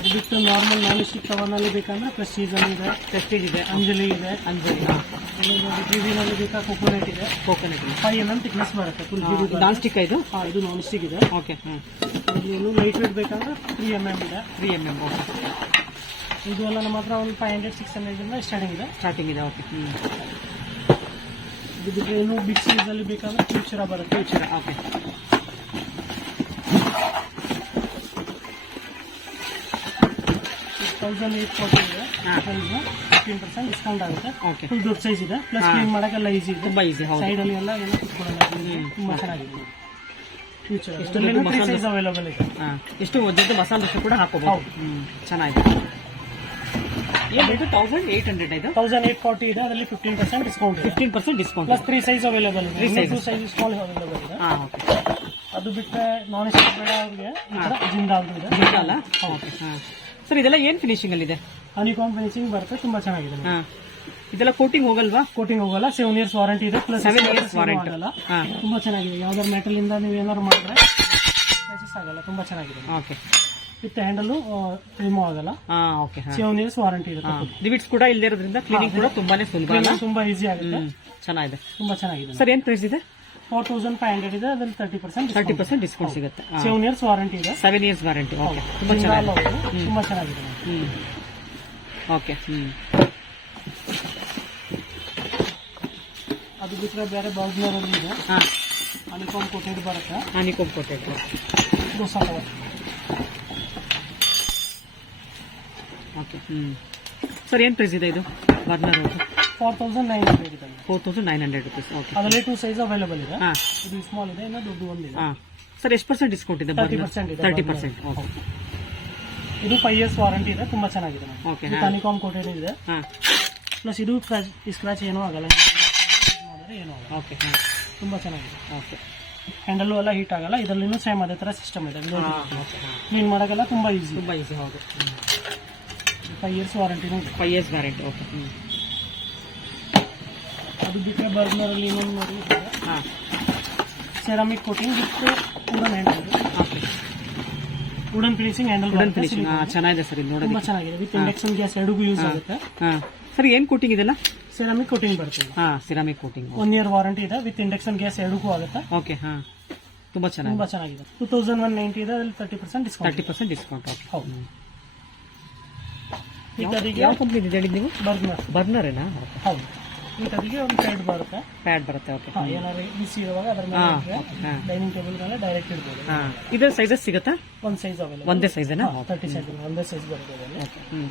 ಅದು ಬಿಟ್ಟು ನಾರ್ಮಲ್ ನಾನ್ ಸ್ಟಿಕ್ ತವನಲ್ಲಿ ಬೇಕಂದ್ರೆ ಪ್ರೆಸ್ಟೀಜನ್ ಇದೆ ಪ್ರೆಸ್ಟೀಜ್ ಇದೆ ಅಂಜಲಿ ಇದೆ. ಅಂಜಲಿ ಆಮೇಲೆ ನೋಡಿ ಜಿವಿನಲ್ಲಿ ಬೇಕಾ ಕೋಕೋನಟ್ ಇದೆ. Coconut five M M thickness ಬರುತ್ತೆ ಫುಲ್ ಜಿವಿ ನಾನ್ ಸ್ಟಿಕ್ ಇದು? ಹಾಂ ಇದು ನಾನ್ ಸ್ಟಿಕ್ ಇದೆ ಓಕೆ ಹ್ಞೂ ಇನ್ನು ಲೈಟ್ ವೇಟ್ ಬೇಕಂದ್ರೆ ತ್ರೀ ಎಂ ಎಂ ಇದೆ. ತ್ರೀ ಎಂ ಎಂ ಓಕೆ ಇದು ಎಲ್ಲ ನಮ್ಮ ಹತ್ರ ಒಂದು ಫೈವ್ ಹಂಡ್ರೆಡ್ ಸಿಕ್ಸ್ ಹಂಡ್ರೆಡ್ ಇಂದ ಸ್ಟಾರ್ಟಿಂಗ್ ಇದೆ. ಸ್ಟಾರ್ಟಿಂಗ್ ಇದೆ ಓಕೆ ಹ್ಞೂ ಇದು ಬಿಟ್ಟರೆ ಏನು ಬಿಗ್ ಸೈಜಲ್ಲಿ ಬೇಕಂದ್ರೆ ಫ್ಯೂಚರ ಬರುತ್ತೆ. Futura okay thousand eight forty ಇದೆ. ಫಿಫ್ಟೀನ್ ಪರ್ಸೆಂಟ್ ಡಿಸ್ಕೌಂಟ್ ಆಗುತ್ತೆ. ಓಕೆ ಫುಲ್ ದೊಡ್ಡ ಸೈಜ್ ಇದೆ. ಪ್ಲಸ್. ಕ್ಲೀನ್ ಮಾಡೋಕ್ಕೆಲ್ಲ ಈಸಿ ಇದೆ. ತುಂಬ ಈಸಿ ಹೌದು. ಸೈಡ್ ಅಲ್ಲಿ ಎಲ್ಲ ಏನೋ ಕುತ್ಕೊಳ್ಳಲ್ಲ. ತುಂಬಾ ಚೆನ್ನಾಗಿದೆ. ಫ್ಯೂಚರ್ ಮಸಾಲೆ- ಸೈಜ್ ಅವೈಲೇಬಲ್ ಇದೆ. ಹಾಂ. ಎಷ್ಟು ಜೊತೆ ಮಸಾಲೆ ದೋಸೆ ಕೂಡ ಹಾಕೋಬಹುದು ಹೌದು. ಹ್ಞೂ ಚೆನ್ನಾಗಿದೆ. ತೌಸಂಡ್ ಹಂಡ್ರೆಡ್ ಇದು? ತೌಸಂಡ್ ಏಟ್ ಫಾರ್ಟಿ ಇದೆ. ಅದರಲ್ಲಿ fifteen percent discount fifteen percent discount plus three size available ಇದೆ. Three ಸೈಜ್ ಸ್ಮಾಲ್ ಅವೈಲೇಬಲ್ ಇದೆ. ಹಾಂ ಅದು ಬಿಟ್ಟರೆ ನಾನ್ ಸ್ಟಿಕ್ ಬೇಡ ಅವ್ರಿಗೆ. ಜಿಂದಾಲ್ ಇದೆ. ಅಲ್ಲ ಓಕೆ ಹಾಂ. ಸರ್ ಇದೆಲ್ಲ ಏನ್ ಫಿನಿಶಿಂಗ್ ಅಲ್ಲಿ ಇದೆ? ಹನಿಕಾಮ್ ಫಿನಿಶಿಂಗ್ ಬರುತ್ತೆ ತುಂಬಾ ಚೆನ್ನಾಗಿದೆ ಇದೆಲ್ಲ ಕೋಟಿಂಗ್ ಹೋಗಲ್ವಾ? ಕೋಟಿಂಗ್ ಹೋಗಲ್ಲ ಸೆವೆನ್ ಇಯರ್ಸ್ ವಾರಂಟಿ ಇದೆ ಪ್ಲಸ್ Seven ಇಯರ್ಸ್ warranty. ಅಲ್ಲ ತುಂಬಾ ಚೆನ್ನಾಗಿದೆ. ಯಾವ್ದಾದ್ರು ಮೆಟಲ್ ಇಂದ ನೀವು ಏನಾದ್ರು ಮಾಡಿದ್ರೆ ಸ್ಕ್ರಾಚಸ್ ಆಗಲ್ಲ ತುಂಬಾ ಚೆನ್ನಾಗಿದೆ ಓಕೆ ವಿತ್ ಹ್ಯಾಂಡಲ್ ರಿಮೂವ್ ಆಗಲ್ಲ. ಹಾಂ ಓಕೆ ಸೆವೆನ್ ಇಯರ್ಸ್ ವಾರಂಟಿ ಇದೆ ಲಿಮಿಟ್ಸ್ ಕೂಡ ಇಲ್ಲದೆ ಇರೋದ್ರಿಂದ ಕ್ಲೀನಿಂಗ್ ಕೂಡ ತುಂಬಾನೇ ಸುಲಭ ಅಲ್ಲ? ತುಂಬಾ ಈಸಿ ಆಗುತ್ತೆ. ಚೆನ್ನಾಗಿದೆ. ತುಂಬಾ ಚೆನ್ನಾಗಿದೆ ಸರ್ ಏನ್ ಪ್ರೈಸ್ ಇದೆ? ಫೋರ್ ತೌಸಂಡ್ ಫೈವ್ ಹಂಡ್ರೆಡ್ ಇದೆ ಅದ್ರಲ್ಲಿ thirty percent thirty percent discount ಸಿಗುತ್ತೆ. ಸೆವೆನ್ ಇಯರ್ಸ್ ವಾರಂಟಿ ಇದೆ. ಸೆವೆನ್ ಇಯರ್ಸ್ ವಾರಂಟಿ ಓಕೆ ತುಂಬ ಚೆನ್ನಾಗಿದೆ. ತುಂಬ ಚೆನ್ನಾಗಿದೆ. ಹ್ಞೂ ಓಕೆ ಹ್ಞೂ ಅದು ಬಿಟ್ಟರೆ ಬೇರೆ ಬಾರ್ಡ್ನರ್ ಅಲ್ಲಿ ಇದೆ. ಹಾಂ. ಹನಿಕಾಮ್ ಕೋಟೆಡ್ ಬರುತ್ತೆ. ಅನಿಕೋಮ್ ಕೊಟ್ಟೆ ದೋಸಾ ಓಕೆ ಹ್ಞೂ ಸರ್ ಏನು ಪ್ರೈಸ್ ಇದೆ ಇದು? Burner four thousand nine hundred ಇದೆ. Four thousand nine hundred rupees okay ಅದರಲ್ಲಿ ಟೂ ಸೈಜ್ ಅವೈಲೇಬಲ್ ಇದೆ. ಹಾಂ. ಇದು ಸ್ಮಾಲ್ ಇದೆ ಇನ್ನು ದೊಡ್ಡ ಒಂದಿದೆ. ಹಾಂ. ಸರ್ ಎಷ್ಟು ಪರ್ಸೆಂಟ್ ಡಿಸ್ಕೌಂಟ್ ಇದೆ ತರ್ಟಿ ಪರ್ಸೆಂಟ್ ಇದೆ ತರ್ಟಿ ಪರ್ಸೆಂಟ್ ಓಕೆ ಇದು ಫೈವ್ ಇಯರ್ಸ್ ವಾರಂಟಿ ಇದೆ ತುಂಬಾ ಚೆನ್ನಾಗಿದೆ ಓಕೆ ಹನಿಕಾಮ್ ಕೋಟೆಡ್ ಇದೆ. ಪ್ಲಸ್ ಇದು ಸ್ಕ್ರಾಚ್ ಏನೂ ಆಗಲ್ಲ. ಮಾಡಿದ್ರೆ ಏನೂ ಆಗಲ್ಲ. ಓಕೆ ತುಂಬಾ ಚೆನ್ನಾಗಿದೆ. ಓಕೆ ಹ್ಯಾಂಡಲ್ ಎಲ್ಲ ಹೀಟ್ ಆಗಲ್ಲ ಇದರಲ್ಲಿನೂ ಸೇಮ್ ಅದೇ ತರ ಸಿಸ್ಟಮ್ ಇದೆ. ಕ್ಲೀನ್ ಮಾಡೋಕ್ಕೆಲ್ಲ ತುಂಬಾ ಈಸಿ ತುಂಬ ಈಸಿ ಹೌದು. ಫೈವ್ ಇಯರ್ಸ್ ವಾರಂಟಿನೂ ಇದೆ. ಫೈವ್ ಇಯರ್ಸ್ ವ್ಯಾರಂಟಿ ಓಕೆ ಅದು ಬಿಟ್ಟರೆ ಬರ್ನರ್ ಅಲ್ಲಿ ಇನ್ನೊಂದು ನೋಡಿ ಹಾಂ ceramic coating with wooden handle okay wooden finishing handle wooden finishing ಹಾಂ ಚೆನ್ನಾಗಿದೆ ಸರ್ ಇದು ತುಂಬಾ ತುಂಬ ಚೆನ್ನಾಗಿದೆ. ವಿತ್ ಇಂಡಕ್ಷನ್ ಗ್ಯಾಸ್ ಎರಡಿಗೂ ಯೂಸ್ ಆಗುತ್ತೆ. ಹಾಂ. ಸರ್ ಏನು ಕೋಟಿಂಗ್ ಇದೆಲ್ಲ? ಸೆರಾಮಿಕ್ ಕೋಟಿಂಗ್ ಬರ್ತದೆ ಹಾಂ ceramic coating one year warranty ಇದೆ. ವಿತ್ ಇಂಡಕ್ಷನ್ ಗ್ಯಾಸ್ ಎರಡಕ್ಕೂ ಆಗುತ್ತೆ. ಓಕೆ ಹಾ. ತುಂಬಾ ಚೆನ್ನಾಗಿ ತುಂಬಾ ಚೆನ್ನಾಗಿದೆ. ಟೂ ತೌಸಂಡ್ ಒನ್ ನೈಂಟಿ ಇದೆ. ಅದ್ರಲ್ಲಿ thirty percent discount thirty percent discount okay ಹೌದು. ಯಾವ ಕಂಪ್ನಿ ಇದೆ ಹೇಳಿದ್ದು ನೀವು? ಬರ್ನರ್ ಬರ್ನರೇನಾ ಹೌದು. ಕದಿಗೆ ಒಂದು ಸೈಡ್ ಬರುತ್ತೆ. ಪ್ಯಾಡ್ ಬರುತ್ತೆ ಓಕೆ ಹಾ, ಏನಾದ್ರು ಬಿಸಿ ಇರುವಾಗ ಅದ್ರ ಹಾ, ಮೇಲೆ ಹಾ. ಡೈನಿಂಗ್ ಟೇಬಲ್ ಮೇಲೆ ಡೈರೆಕ್ಟ್ ಇಡ್ಬೋದು. ಹಾಂ ಇದರ ಸೈಜಸ್ ಸಿಗುತ್ತಾ? ಒಂದ್ ಸೈಜ್ ಒಂದೇ ಸೈಜೇನಾ ತರ್ಟಿ ಸೈಜ್ ಒಂದೇ ಸೈಜ್ ಬರುತ್ತೆ ಅದರಲ್ಲಿ.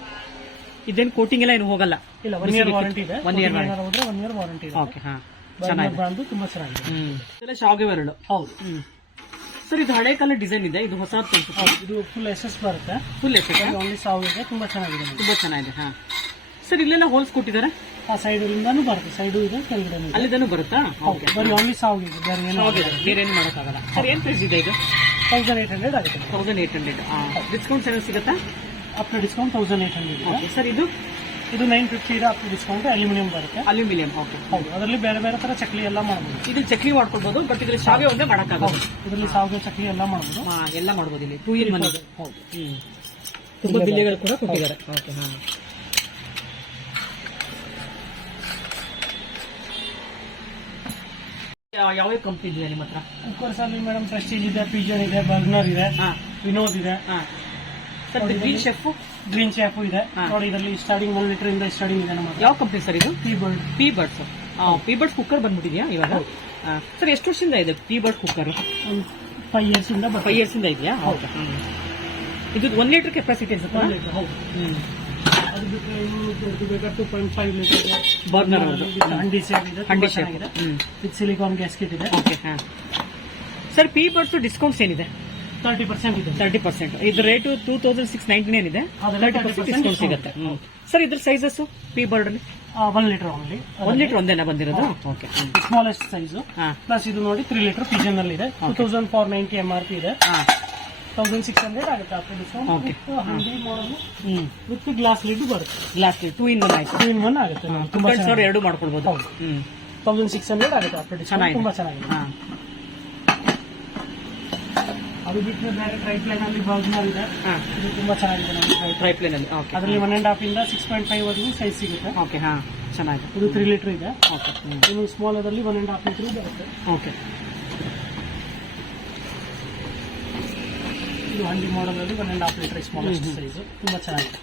ಇದೇನು ಕೋಟಿಂಗ್ ಎಲ್ಲ ಏನು ಹೋಗಲ್ಲ? ಇಲ್ಲ ಒನ್ ಇಯರ್ ವಾರಂಟಿ ಇದೆ. ಒನ್ ಇಯರ್ ಏನಾದ್ರು ಹೋದ್ರೆ ಒನ್ ಇಯರ್ ವಾರಂಟಿ ಇದೆ ಓಕೆ ಹಾ ಚೆನ್ನಾಗಿದೆ. ಬ್ರಾಂಡು ತುಂಬಾ ಚೆನ್ನಾಗಿದೆ. ಹ್ಞೂ ಇದೆಲ್ಲ ಶಾವಿಗೆ ಬೆರಳು. ಹೌದು. ಹ್ಞೂ ಸರ್ ಇದು ಹಳೆ ಕಾಲ ಡಿಸೈನ್ ಇದೆ? ಇದು ಹೊಸ ಹೌದು ಇದು ಫುಲ್ ಎಸ್ ಎಸ್ ಬರುತ್ತೆ ಫುಲ್ ಎಫೆಕ್ಟ್ ಓನ್ಲಿ ಸಾವು ಇದೆ ತುಂಬಾ ಚೆನ್ನಾಗಿದೆ. ನೋಡಿ. ತುಂಬ ಚೆನ್ನಾಗಿದೆ ಹಾ. ಸರ್ ಇಲ್ಲೆಲ್ಲ ಹೋಲ್ಸ್ ಕೊಟ್ಟಿದ್ದಾರೆ ಆ ಸೈಡ್ ಇಂದಾನು ಬರುತ್ತೆ ಸೈಡು ಇದೆ ಕೆಳಗಡೆ ಅಲ್ಲಿದನು ಬರುತ್ತಾ? ಓಕೆ ಬರೀ ಓನ್ಲಿ ಸಾವು ಇದೆ ಬೇರೆ ಏನು ಬೇರೆ ಏನು ಮಾಡೋಕ್ಕಾಗಲ್ಲ. ಸರ್ ಏನು ಪ್ರೈಸ್ ಇದೆ ಇದು? ತೌಸಂಡ್ ಏಟ್ ಹಂಡ್ರೆಡ್ ಆಗುತ್ತೆ. ತೌಸಂಡ್ ಏಟ್ ಹಂಡ್ರೆಡ್ ಡಿಸ್ಕೌಂಟ್ಸ್ ಏನೋ ಸಿಗುತ್ತಾ? Up discount thousand eight hundred okay sir ಇದು? ಇದು ನೈನ್ ಫಿಫ್ಟಿ ಇದೆ ಅಪ್ ಡಿಸ್ಕೌಂಟ್ ಅಲ್ಯೂಮಿನಿಯಂ ಬರುತ್ತೆ. ಅಲ್ಯೂಮಿನಿಯಂ ಓಕೆ ಹೌದು ಅದರಲ್ಲಿ ಬೇರೆ ಬೇರೆ ತರ ಚಕ್ಲಿ ಎಲ್ಲ ಮಾಡ್ಬೋದು. ಇದು ಚಕ್ಲಿ ಮಾಡ್ಕೊಳ್ಬೋದು ಬಟ್ ಇದ್ರಲ್ಲಿ ಶಾವಿಗೆ ಒಂದೇ ಮಾಡೋಕ್ಕಾಗಲ್ಲ. ಇದರಲ್ಲಿ ಶಾವಿಗೆ ಚಕ್ಲಿ ಎಲ್ಲ ಮಾಡ್ಬೋದು. ಹಾ, ಎಲ್ಲ ಮಾಡ್ಬೋದು ಇಲ್ಲಿ. ಟೂ ಇನ್ ಮನೆ. ಹೌದು ಹ್ಮ್. ತುಂಬಾ ಬಿಲ್ಲಿಗಳು ಕೂಡ ಕೊಟ್ಟಿದ್ದಾರೆ ಓಕೆ ಹಾ. ಯಾವ ಕಂಪ್ನಿ ಇದೆ ನಿಮ್ಮ ಹತ್ರ? ಕುಕ್ಕರ್ಸಲ್ಲಿ ಮೇಡಮ್ ಪ್ರೆಸ್ಟೀಜ್ ಇದೆ ಪಿಜನ್ ಇದೆ ಬರ್ನರ್ ಇದೆ ಹಾ. ವಿನೋದ್ ಇದೆ. ಹಾ. Sir green chef green chef ಇದೆ. ಹಾ. ನೋಡಿ ಇದರಲ್ಲಿ ಸ್ಟಾರ್ಟಿಂಗ್ ಒನ್ ಲೀಟರ್ ಇಂದ ಸ್ಟಾರ್ಟಿಂಗ್ ಇದೆ ನಮ್ಮ ಯಾವ ಕಂಪ್ನಿ ಸರ್ ಇದು? T bird P birds P bird cooker ಬಂದ್ಬಿಟ್ಟಿದ್ಯಾ ಇವಾಗ? ಸರ್ ಎಷ್ಟು ವರ್ಷದಿಂದ ಇದೆ P bird cooker five years ಇಂದ ಫೈವ್ ಇಯರ್ಸ್ ಇಂದ ಇದೆಯಾ? ಓಕೆ ಇದು one litre capacity sir litre ಹೌದು. ಹ್ಮ್. ಅದು. ಬಿಟ್ಟರೆ ಇನ್ನು ದೊಡ್ಡದು ಬೇಕಾದ್ರೆ ಟೂ ಪಾಯಿಂಟ್ ಫೈವ್ ಲೀಟರ್ ಇದೆ ಬರ್ನರ್ ಹಂಡಿ ಇದೆ ಶೇಪ್ ವಿತ್ ಸಿಲಿಕಾನ್ ಗ್ಯಾಸ್ಕೆಟ್ ಇದೆ. ಓಕೆ ಹಾ. ಸರ್ ಪಿ ಬರ್ಡ್ಸ್ ಡಿಸ್ಕೌಂಟ್ಸ್ ಏನಿದೆ? ತರ್ಟಿ ಪರ್ಸೆಂಟ್ ಇದೆ. ತರ್ಟಿ ಪರ್ಸೆಂಟ್ ಇದ್ರ rate two thousand six ninety nine ಇದೆ ತರ್ಟಿ 30% ಪರ್ಸೆಂಟ್ ಡಿಸ್ಕೌಂಟ್ ಸಿಗುತ್ತೆ. ಸರ್ ಇದ್ರ sizes P bird one litre only one litre ಒಂದೇನಾ ಬಂದಿರೋದು? ಓಕೆ ಸ್ಮಾಲೆಸ್ಟ್ ಸೈಜು ಹಾ. ಪ್ಲಸ್ ಇದು ನೋಡಿ ತ್ರೀ ಲೀಟರ್ ಪಿಜನ್ ಅಲ್ಲಿ ಇದೆ two thousand four ninety M R P ಇದೆ. ತೌಸಂಡ್ ಸಿಕ್ಸ್ ಹಂಡ್ರೆಡ್ ಆಗುತ್ತೆ ಆಫ್ಟರ್ Okay. ಡಿಸ್ಕೌಂಟ್ ಹಂಡಿ ಮಾಡಲು ಹ್ಮ್. ವಿತ್ ಗ್ಲಾಸ್ ಲಿಡ್ ಬರುತ್ತೆ. ಲಾಸ್ಟ್ ಟೂ ಇನ್ ಒನ್ ಆಯ್ತು. ಟೂ ಇನ್ ಒನ್ ಆಗುತ್ತೆ. ತುಂಬಾ ಕಂಪ್ಲೇಂಟ್ ಸಾವಿರ ಎರಡು ಮಾಡ್ಕೊಳ್ಬೋದು. ಹೌದು. ಹ್ಮ್. ತೌಸಂಡ್ ಸಿಕ್ಸ್ ಹಂಡ್ರೆಡ್ ಆಗುತ್ತೆ ಆಫ್ಟರ್ ಚೆನ್ನಾಗಿ ಚೆನ್ನಾಗಿದೆ. ತುಂಬಾ ಚೆನ್ನಾಗಿದೆ. ಹಾ. ಅದು ಬಿಟ್ಟರೆ ಬೇರೆ ಟ್ರೈಪ್ಲೈನ್ ಅಲ್ಲಿ ಬರ್ಗ್ನರ್ ಇದೆ ಹಾ. ಇದು ತುಂಬಾ ಚೆನ್ನಾಗಿದೆ ನೋಡಿ ಟ್ರೈಪ್ ಟ್ರೈಪ್ಲೇನ್ ಅಲ್ಲಿ. ಓಕೆ ಅದರಲ್ಲಿ ಒನ್ ಅಂಡ್ ಹಾಫ್ ಇಂದ ಸಿಕ್ಸ್ ಪಾಯಿಂಟ್ ಫೈವ್ ವರೆಗೂ ಸೈಜ್ ಸಿಗುತ್ತೆ. ಓಕೆ ಹಾ. ಚೆನ್ನಾಗಿದೆ. ಇದು ತ್ರೀ ಲೀಟರ್ ಇದೆ. ಓಕೆ ಹ್ಮ್. ಇನ್ನು ಸ್ಮಾಲ್ ಅದರಲ್ಲಿ ಒನ್ ಅಂಡ್ ಹಾಫ್ ಲೀಟರ್ ಬರುತ್ತೆ. ಓಕೆ ಇದು ಹಂಡಿ ಮಾಡಲಲ್ಲಿ one and half litre smallest size ತುಂಬ ಚೆನ್ನಾಗಿದೆ.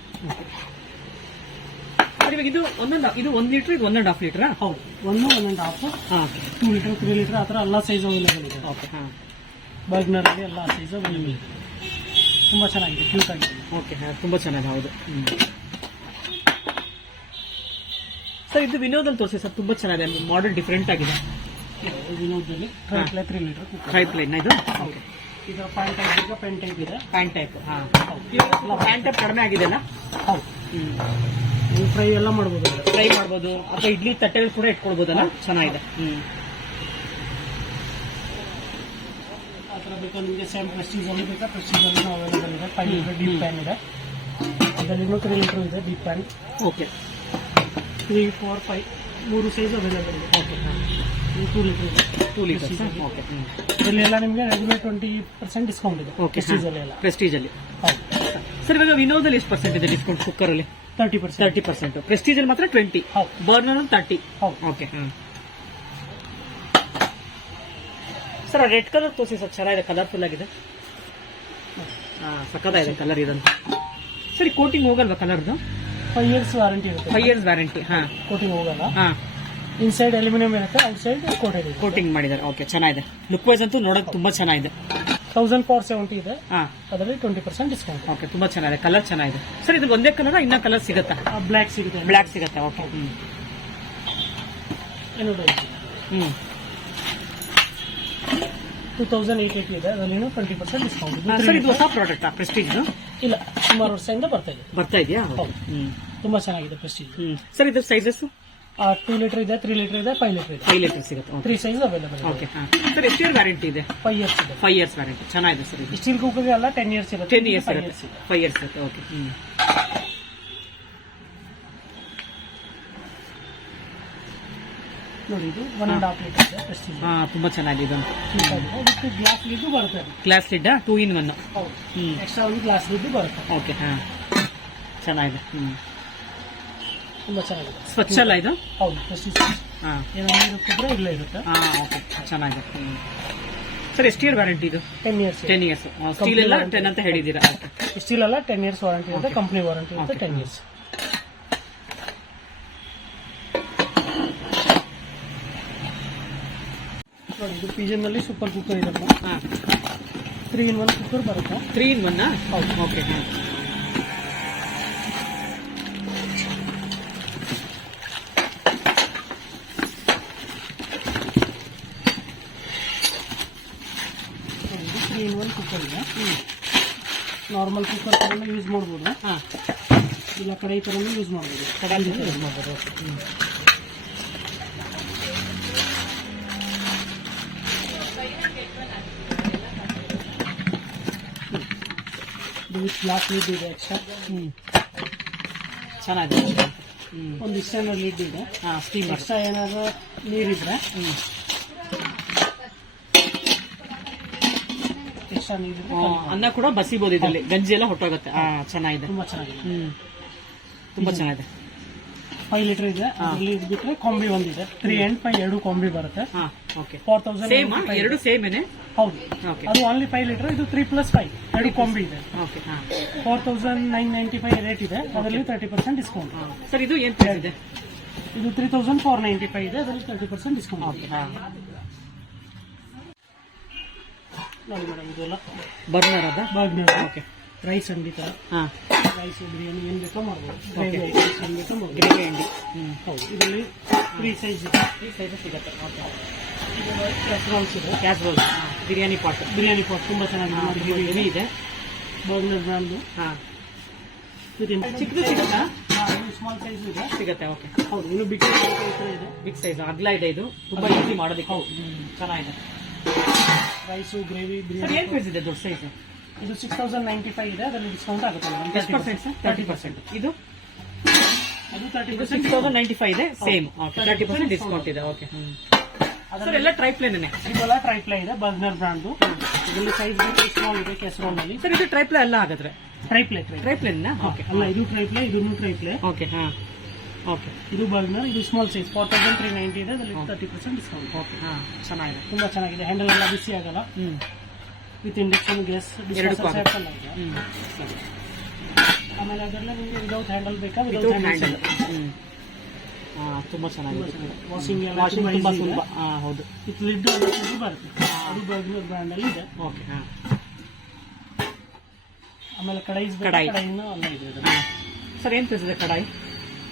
ಸರ್ ಇವಾಗ ಇದು ಒಂದೊಂದು ಇದು ಒಂದ್ ಲೀಟರ್ ಇದು ಒನ್ ಅಂಡ್ ಹಾಫ್ ಲೀಟರ್ ಹೌದು. ಒಂದು ಒನ್ ಆ್ಯಂಡ್ ಹಾಫ್ ಹಾ. ಟೂ ಲೀಟರ್ ತ್ರೀ ಲೀಟರ್ ಆ ಥರ ಎಲ್ಲ ಸೈಜ್ ಅವೈಲೇಬಲ್ ಇದೆ. ಓಕೆ ಹಾ. ಬರ್ಗ್ನರಲ್ಲಿ ಎಲ್ಲ ಸೈಜ್ ಅವೈಲೇಬಲ್ ಇದೆ. ತುಂಬ ಚೆನ್ನಾಗಿದೆ ಕ್ಯೂಟ್ ಆಗಿದೆ. ಓಕೆ ತುಂಬಾ ಚೆನ್ನಾಗಿದೆ ಹೌದು. ಸರ್ ಇದು ವಿನೋದಲ್ಲಿ ತೋರಿಸಿ ಸರ್ ತುಂಬಾ ಚೆನ್ನಾಗಿದೆ ಮಾಡೆಲ್ ಡಿಫ್ರೆಂಟ್ ಆಗಿದೆ. ವಿನೋದಲ್ಲಿ ತ್ರೀ ಲೀಟರ್ ಟ್ರೈ ಪ್ಲೇನ್ ಇದು? ಓಕೆ ಇದು ಪ್ಯಾಂಟ್ ಟೈಪ್ ಇದೆ ಪ್ಯಾಂಟ್ ಟೈಪ್ ಇದೆ? ಪ್ಯಾಂಟ್ ಟೈಪ್ ಹಾ ಪ್ಯಾಂಟ್ ಟೈಪ್ ಕಡಿಮೆ ಆಗಿದೆ ಅಲ್ಲ ಹೌದು ನೀವು ಫ್ರೈ ಎಲ್ಲ ಮಾಡ್ಬೋದು. ಫ್ರೈ ಮಾಡ್ಬೋದು. ಅಥವಾ ಇಡ್ಲಿ ತಟ್ಟೆಗಳು ಕೂಡ ಇಟ್ಕೊಳ್ಬೋದಲ್ಲ? ಚೆನ್ನಾಗಿದೆ. ಹ್ಮ್. ಆ ಥರ ಬೇಕಾದ್ರೆ ನಿಮಗೆ ಸೇಮ್ ಪ್ರೆಸ್ಟೀಜ್ ಅಲ್ಲಿ ಬೇಕಾ? ಪ್ರೆಸ್ಟೀಜ್ ಅಲ್ಲಿ ಅವೈಲೇಬಲ್ ಇದೆ. ಫೈವ್ ಲೀಟರ್ ಡೀಪ್ ಪ್ಯಾನ್ ಇದೆ. ಇದರಲ್ಲಿ ಇನ್ನೂ ತ್ರೀ ಲೀಟರ್ ಇದೆ deep pan okay three four five ಮೂರು ಸೈಜ್ ಅವೈಲೇಬಲ್ ಇದೆ. ಓಕೆ ಇದು two litre two litre okay ಇದರಲ್ಲಿ ಎಲ್ಲ ನಿಮಗೆ ರೆಡಿಮೇಡ್ ಟ್ವೆಂಟಿ ಪರ್ಸೆಂಟ್ ಡಿಸ್ಕೌಂಟ್ ಇದೆ ಓಕೆ ಪ್ರೆಸ್ಟೀಜ್ ಅಲ್ಲಿ ಎಲ್ಲ ಪ್ರೆಸ್ಟೀಜ್ ಅಲ್ಲಿ. ಹೌದು. ಸರ್ ಇವಾಗ ವಿನೋದಲ್ಲಿ ಎಷ್ಟು ಪರ್ಸೆಂಟ್ ಇದೆ ಡಿಸ್ಕೌಂಟ್ ಕುಕ್ಕರಲ್ಲಿ ತರ್ಟಿ ಪರ್ಸೆಂಟ್ ತರ್ಟಿ ಪರ್ಸೆಂಟ್ ಪ್ರೆಸ್ಟೀಜಲ್ಲಿ ಮಾತ್ರ ಟ್ವೆಂಟಿ ಹೌದು. ಬರ್ನರ್ ತರ್ಟಿ ಹೌದು. ಓಕೆ ಸರ್ ರೆಡ್ ಕಲರ್ ತೋರಿಸಿ ಸರ್ ಚೆನ್ನಾಗಿದೆ ಕಲರ್ಫುಲ್ ಆಗಿದೆ. ಸಕ್ಕದಾಗಿದೆ ಕಲರ್ ಇದಂತ. ಸರಿ ಕೋಟಿಂಗ್ ಹೋಗಲ್ವಾ ಕಲರ್ದು ಫೈವ್ ಇಯರ್ಸ್ ವಾರಂಟಿ ಇರುತ್ತೆ. ಫೈವ್ ಇಯರ್ಸ್ ವ್ಯಾರಂಟಿ ಹಾಂ. ಕೋಟಿಂಗ್ ಹೋಗಲ್ಲ. ಹಾ. ಇನ್ಸೈಡ್ ಅಲ್ಯೂಮಿನಿಯಂ ಇರುತ್ತೆ ಔಟ್ಸೈಡ್ ಕೋಟಿಂಗ್ ಇದೆ ಕೋಟಿಂಗ್ ಮಾಡಿದ್ದಾರೆ. ಓಕೆ ಚೆನ್ನಾಗಿದೆ. ಲುಕ್ ವೈಸ್ ಅಂತೂ ನೋಡೋಕೆ ತುಂಬಾ ಚೆನ್ನಾಗಿದೆ. ತೌಸಂಡ್ ಫೋರ್ ಸೆವೆಂಟಿ ಇದೆ. ಹಾ. ಅದರಲ್ಲಿ ಟ್ವೆಂಟಿ ಪರ್ಸೆಂಟ್ ಡಿಸ್ಕೌಂಟ್ ಓಕೆ ತುಂಬಾ ಚೆನ್ನಾಗಿದೆ. ಕಲರ್ ಚೆನ್ನಾಗಿದೆ. ಸರ್ ಇದು ಒಂದೇ ಕಲರ್ ಇನ್ನೂ ಕಲರ್ ಸಿಗುತ್ತಾ? ಬ್ಲ್ಯಾಕ್ ಸಿಗುತ್ತೆ. ಬ್ಲ್ಯಾಕ್ ಸಿಗುತ್ತೆ? ಓಕೆ ಹ್ಞೂ ಏನು ಹ್ಮ್. ಟೂ ತೌಸಂಡ್ ಏಟ್ ಇದೆ. ಅದರಲ್ಲಿ ಟ್ವೆಂಟಿ ಪರ್ಸೆಂಟ್ ಡಿಸ್ಕೌಂಟ್ ಸರ್ ಇದು ಹೊಸ ಪ್ರಾಡಕ್ಟ್ ಪ್ರೆಸ್ಟೀಜ್ ಇಲ್ಲ ಸುಮಾರು ವರ್ಷದಿಂದ ಬರ್ತಾ ಇದೆ. ಬರ್ತಾ ಇದೆಯಾ? ತುಂಬಾ ಚೆನ್ನಾಗಿದೆ ಪ್ರೆಸ್ಟೀಜ್ ಸರ್ ಇದ್ರ ಸೈಜಸ್ ಟೂ ಲೀಟರ್ ಇದೆ ತ್ರೀ ಲೀಟರ್ ಇದೆ ಫೈವ್ ಲೀಟರ್ ಇದೆ. ಫೈವ್ ಲೀಟರ್ ಸಿಗುತ್ತೆ three size available okay sir ಎಷ್ಟು ಇಯರ್ ವ್ಯಾರಂಟಿ ಇದೆ? ಫೈವ್ ಇಯರ್ಸ್ ಇದೆ. ಫೈವ್ ಇಯರ್ಸ್ ವ್ಯಾರಂಟಿ ಚೆನ್ನಾಗಿದೆ ಸರ್ ಸ್ಟೀಲ್ ಕುಕ್ಕರ್ಗೆ ಎಲ್ಲ ಟೆನ್ ಇಯರ್ಸ್ ಇರುತ್ತೆ. ಟೆನ್ ಇಯರ್ಸ್ ಇರುತ್ತೆ. ಇದೆ. ಫೈವ್ ಇಯರ್ಸ್ ಇರುತ್ತೆ ಓಕೆ ನೋಡಿ ಇದು. ಒನ್ ಅಂಡ್ ಹಾಫ್ ಲೀಟರ್ ಹಾ ತುಂಬಾ ಚೆನ್ನಾಗಿದೆ ಇದಕ್ಕೆ ಗ್ಲಾಸ್ ಲಿದ್ದು ಬರುತ್ತೆ glass lid two in one extra ಒಂದು ಗ್ಲಾಸ್ ಲಿದ್ದು ಬರುತ್ತೆ. ಓಕೆ ಹಾ. ಚೆನ್ನಾಗಿದೆ. ಹ್ಮ್. ತುಂಬಾ ಚೆನ್ನಾಗಿದೆ. ಸ್ವಚ್ಛ ಅಲ್ಲ ಇದು? ಹೌದು ಹಾಂ. ಏನೋ ನೀರು ಇಲ್ಲೇ ಇರುತ್ತೆ. ಹಾ ಓಕೆ ಚೆನ್ನಾಗಿದೆ. ಸರಿ ಎಷ್ಟು ಇಯರ್ ವ್ಯಾರಂಟಿ ಇದು ten years ten years steel ಎಲ್ಲ ಟೆನ್ ಅಂತ ಹೇಳಿದ್ದೀರಾ? ಸ್ಟೀಲ್ ಎಲ್ಲ ಟೆನ್ ಇಯರ್ಸ್ ವಾರಂಟಿ ಇರುತ್ತೆ ಕಂಪ್ನಿ ವಾರಂಟಿ ಇರುತ್ತೆ ಟೆನ್ ಇಯರ್ಸ್ ನೋಡಿ ಇದು ಪಿಜನ್ನಲ್ಲಿ ಸೂಪರ್ ಕುಕ್ಕರ್ ಇದೆ. ಹಾ. ತ್ರೀ ಇನ್ ಒನ್ ಕುಕ್ಕರ್ ಬರುತ್ತೆ. ತ್ರೀ ಇನ್ ಒನ್ ಹೌದು. ಓಕೆ ಹಾ ನೋಡಿ, ಇದು ತ್ರೀ ಇನ್ ಒನ್ ಕುಕ್ಕರ್ ಇದೆ. ನಾರ್ಮಲ್ ಕುಕ್ಕರ್ ಥರನೂ ಯೂಸ್ ಮಾಡ್ಬೋದು. ಹಾ. ಇಲ್ಲ ಕಡೆ ಥರನೂ ಯೂಸ್ ಮಾಡ್ಬೋದು. ಕಡಾಯಿ ಯೂಸ್ ಮಾಡ್ಬೋದು. ಓಕೆ ಹ್ಮ್ ಇದು ವಿತ್ ಗ್ಲಾಸ್ ಲಿಡ್ ಇದೆ ಎಕ್ಸ್ಟ್ರಾ ಹ್ಮ್. ಚೆನ್ನಾಗಿದೆ ಹ್ಮ್. ಒಂದು ಸ್ಟ್ಯಾಂಡರ್ಡ್ ಲಿಡ್ ಇದೆ. ಹಾ ಸ್ಟೀಮ್ ಎಕ್ಸ್ಟ್ರಾ ಏನಾದ್ರು ನೀರಿದ್ರೆ ಹ್ಮ್. ಅನ್ನ ಕೂಡ ಬಸಿಬಹುದು ಇದರಲ್ಲಿ. ಗಂಜಿ ಎಲ್ಲ ಹೊಟ್ಟೋಗುತ್ತೆ. ಹಾ ಚೆನ್ನಾಗಿದೆ. ತುಂಬಾ ಚೆನ್ನಾಗಿದೆ. ಹ್ಮ್. ತುಂಬಾ ಚೆನ್ನಾಗಿದೆ. ಫೈವ್ ಲೀಟರ್ ಇದೆ. ಇದು ಬಿಟ್ರೆ ಕಾಂಬಿ ಒಂದಿದೆ. ತ್ರೀ ಅಂಡ್ ಫೈವ್ ಎರಡು ಕಾಂಬಿ ಬರುತ್ತೆ. ಫೋರ್ ತೌಸಂಡ್ ಎರಡು ಸೇಮ್ ಏನೇ? ಹೌದು. ಓಕೆ ಅದು ಓನ್ಲಿ ಫೈವ್ ಲೀಟರ್ ಇದು ತ್ರೀ ಪ್ಲಸ್ ಫೈವ್ ಎರಡು ಕಾಂಬಿ ಇದೆ. ಓಕೆ ಹಾ. Four thousand nine ninety five rate ಇದೆ. ಅದರಲ್ಲಿ ತರ್ಟಿ ಪರ್ಸೆಂಟ್ ಡಿಸ್ಕೌಂಟ್ ಸರ್ ಇದು ಏನ್ ಇದೆ? ಇದು three thousand four ninety five ಇದೆ. ಅದರಲ್ಲಿ ತರ್ಟಿ ಪರ್ಸೆಂಟ್ ಡಿಸ್ಕೌಂಟ್ ನೋಡಿ ಮೇಡಮ್ ಇದೆಲ್ಲ ಬರ್ನರ್ ಅದ ಬರ್ನರ್ ಓಕೆ. ರೈಸ್ ಅಂಡಿ ಥರ ಹಾಂ. ರೈಸ್ ಬಿರಿಯಾನಿ ಏನು ಬೇಕೋ ಮಾಡ್ಬೋದು. ಏನು ಬೇಕೋ ಮಾಡ್ಬೋದು. ಗ್ರೇವಿ ಅಂಡಿ ಹ್ಮ್. ಹೌದು. ಇದರಲ್ಲಿ ತ್ರೀ ಸೈಜ್ ತ್ರೀ ಸೈಜ್ ಸಿಗುತ್ತೆ. ಓಕೆ. ಕ್ಯಾಸ್ರೋಲ್ಸ್ ಇದೆ. Casserole biryani pot. Biryani pot ತುಂಬ ಚೆನ್ನಾಗಿ ಬಿರಿಯಾನಿ ಇದೆ. ಬರ್ನರ್ ಬ್ರ್ಯಾಂಡು ಹಾ. ಚಿಕ್ಕದು ಸಿಗುತ್ತಾ? ಸ್ಮಾಲ್ ಸೈಜ್ ಇದೆ. ಸಿಗುತ್ತೆ ಓಕೆ. ಹೌದು ಇನ್ನು ಬಿಗ್ ಸೈಜ್ ಬಿಗ್ ಸೈಜ್ ಅಗ್ಲ ಇದೆ ಇದು. ತುಂಬಾ ಈಸಿ ಮಾಡೋದಕ್ಕೆ. ಹೌದು. ಚೆನ್ನಾಗಿದೆ. ರೈಸು ಗ್ರೇವಿ ಬಿರಿಯಾನಿ ಏನ್ ಪ್ರೈಸ್ ಇದೆ ದೊಡ್ಡ ಸೈಜ್ ಇದು ಸಿಕ್ಸ್ ತೌಸಂಡ್ ನೈಂಟಿ ಫೈವ್ ಇದೆ ಅದರಲ್ಲಿ ಡಿಸ್ಕೌಂಟ್ ಆಗುತ್ತೆ ಎಷ್ಟು ಪರ್ಸೆಂಟ್ ಸರ್ ತರ್ಟಿ ಪರ್ಸೆಂಟ್ ಇದು? ಅದು ತರ್ಟಿ ಇದು percent six thousand ninety five ಇದೆ same okay thirty percent discount ಇದೆ ಓಕೆ ಸರ್ ಎಲ್ಲ ಟ್ರೈಪ್ಲೇನೇ ಇದೆಲ್ಲ ಟ್ರೈಪ್ಲೇ ಇದೆ ಬರ್ಗ್ನರ್ ಬ್ರ್ಯಾಂಡು ಇದರಲ್ಲಿ ಸೈಜ್ ಸ್ಮಾಲ್ ಇದೆ ಕೆಸ್ರೋಲ್ನಲ್ಲಿ ಸರ್ ಇದು ಟ್ರೈಪ್ಲೇ ಅಲ್ಲ ಹಾಗಾದ್ರೆ? ಟ್ರೈಪ್ಲೇ ಟ್ರೈ ಟ್ರೈಪ್ಲೇನ್ ಓಕೆ ಅಲ್ಲ ಇದು ಟ್ರೈಪ್ಲೇ ಇದನ್ನು ಟ್ರೈಪ್ಲೇ ಓಕೆ ಹಾ. ಓಕೆ ಇದು ಬರ್ಗ್ನರ್ ಇದು small size four thousand three ninety ಇದೆ ಅದರಲ್ಲಿ ತರ್ಟಿ ಪರ್ಸೆಂಟ್ ಡಿಸ್ಕೌಂಟ್ ಓಕೆ ಹಾಂ ಚೆನ್ನಾಗಿದೆ. ತುಂಬ ಚೆನ್ನಾಗಿದೆ. ಹ್ಯಾಂಡಲ್ ಎಲ್ಲ ಬಿಸಿ ಆಗಲ್ಲ. ಹ್ಞೂ ವಿತ್ ಇಂಡಕ್ಷನ್ ಗ್ಯಾಸ್ ಹ್ಮ್. ಆಮೇಲೆ ಅದರಲ್ಲ ನಿಮಗೆ ವಿದೌಟ್ ಹ್ಯಾಂಡಲ್ ಬೇಕಾ? ವಿದೌಟ್ ಹ್ಯಾಂಡಲ್ ತುಂಬ ಹ್ಮ್. ತುಂಬಾ ಚೆನ್ನಾಗಿದೆ. ವಾಷಿಂಗ್ ಎಲ್ಲ ವಾಷಿಂಗ್ ತುಂಬ ಸುಲಭ. ಹಾಂ ಹೌದು. ವಿತ್ ಲಿಡ್ ಬರುತ್ತೆ. ಅದು ಬರ್ಗ್ನರ್ ಬ್ರ್ಯಾಂಡಲ್ಲಿ ಇದೆ. ಓಕೆ ಹಾಂ. ಆಮೇಲೆ ಕಡಾಯಿ ಕಡಾಯಿ. ಕಡಾಯಿನೂ ಅಲ್ಲ ಇದೆ. ಸರ್ ಏನು ತಿಳಿಸಿದೆ ಕಡಾಯಿ?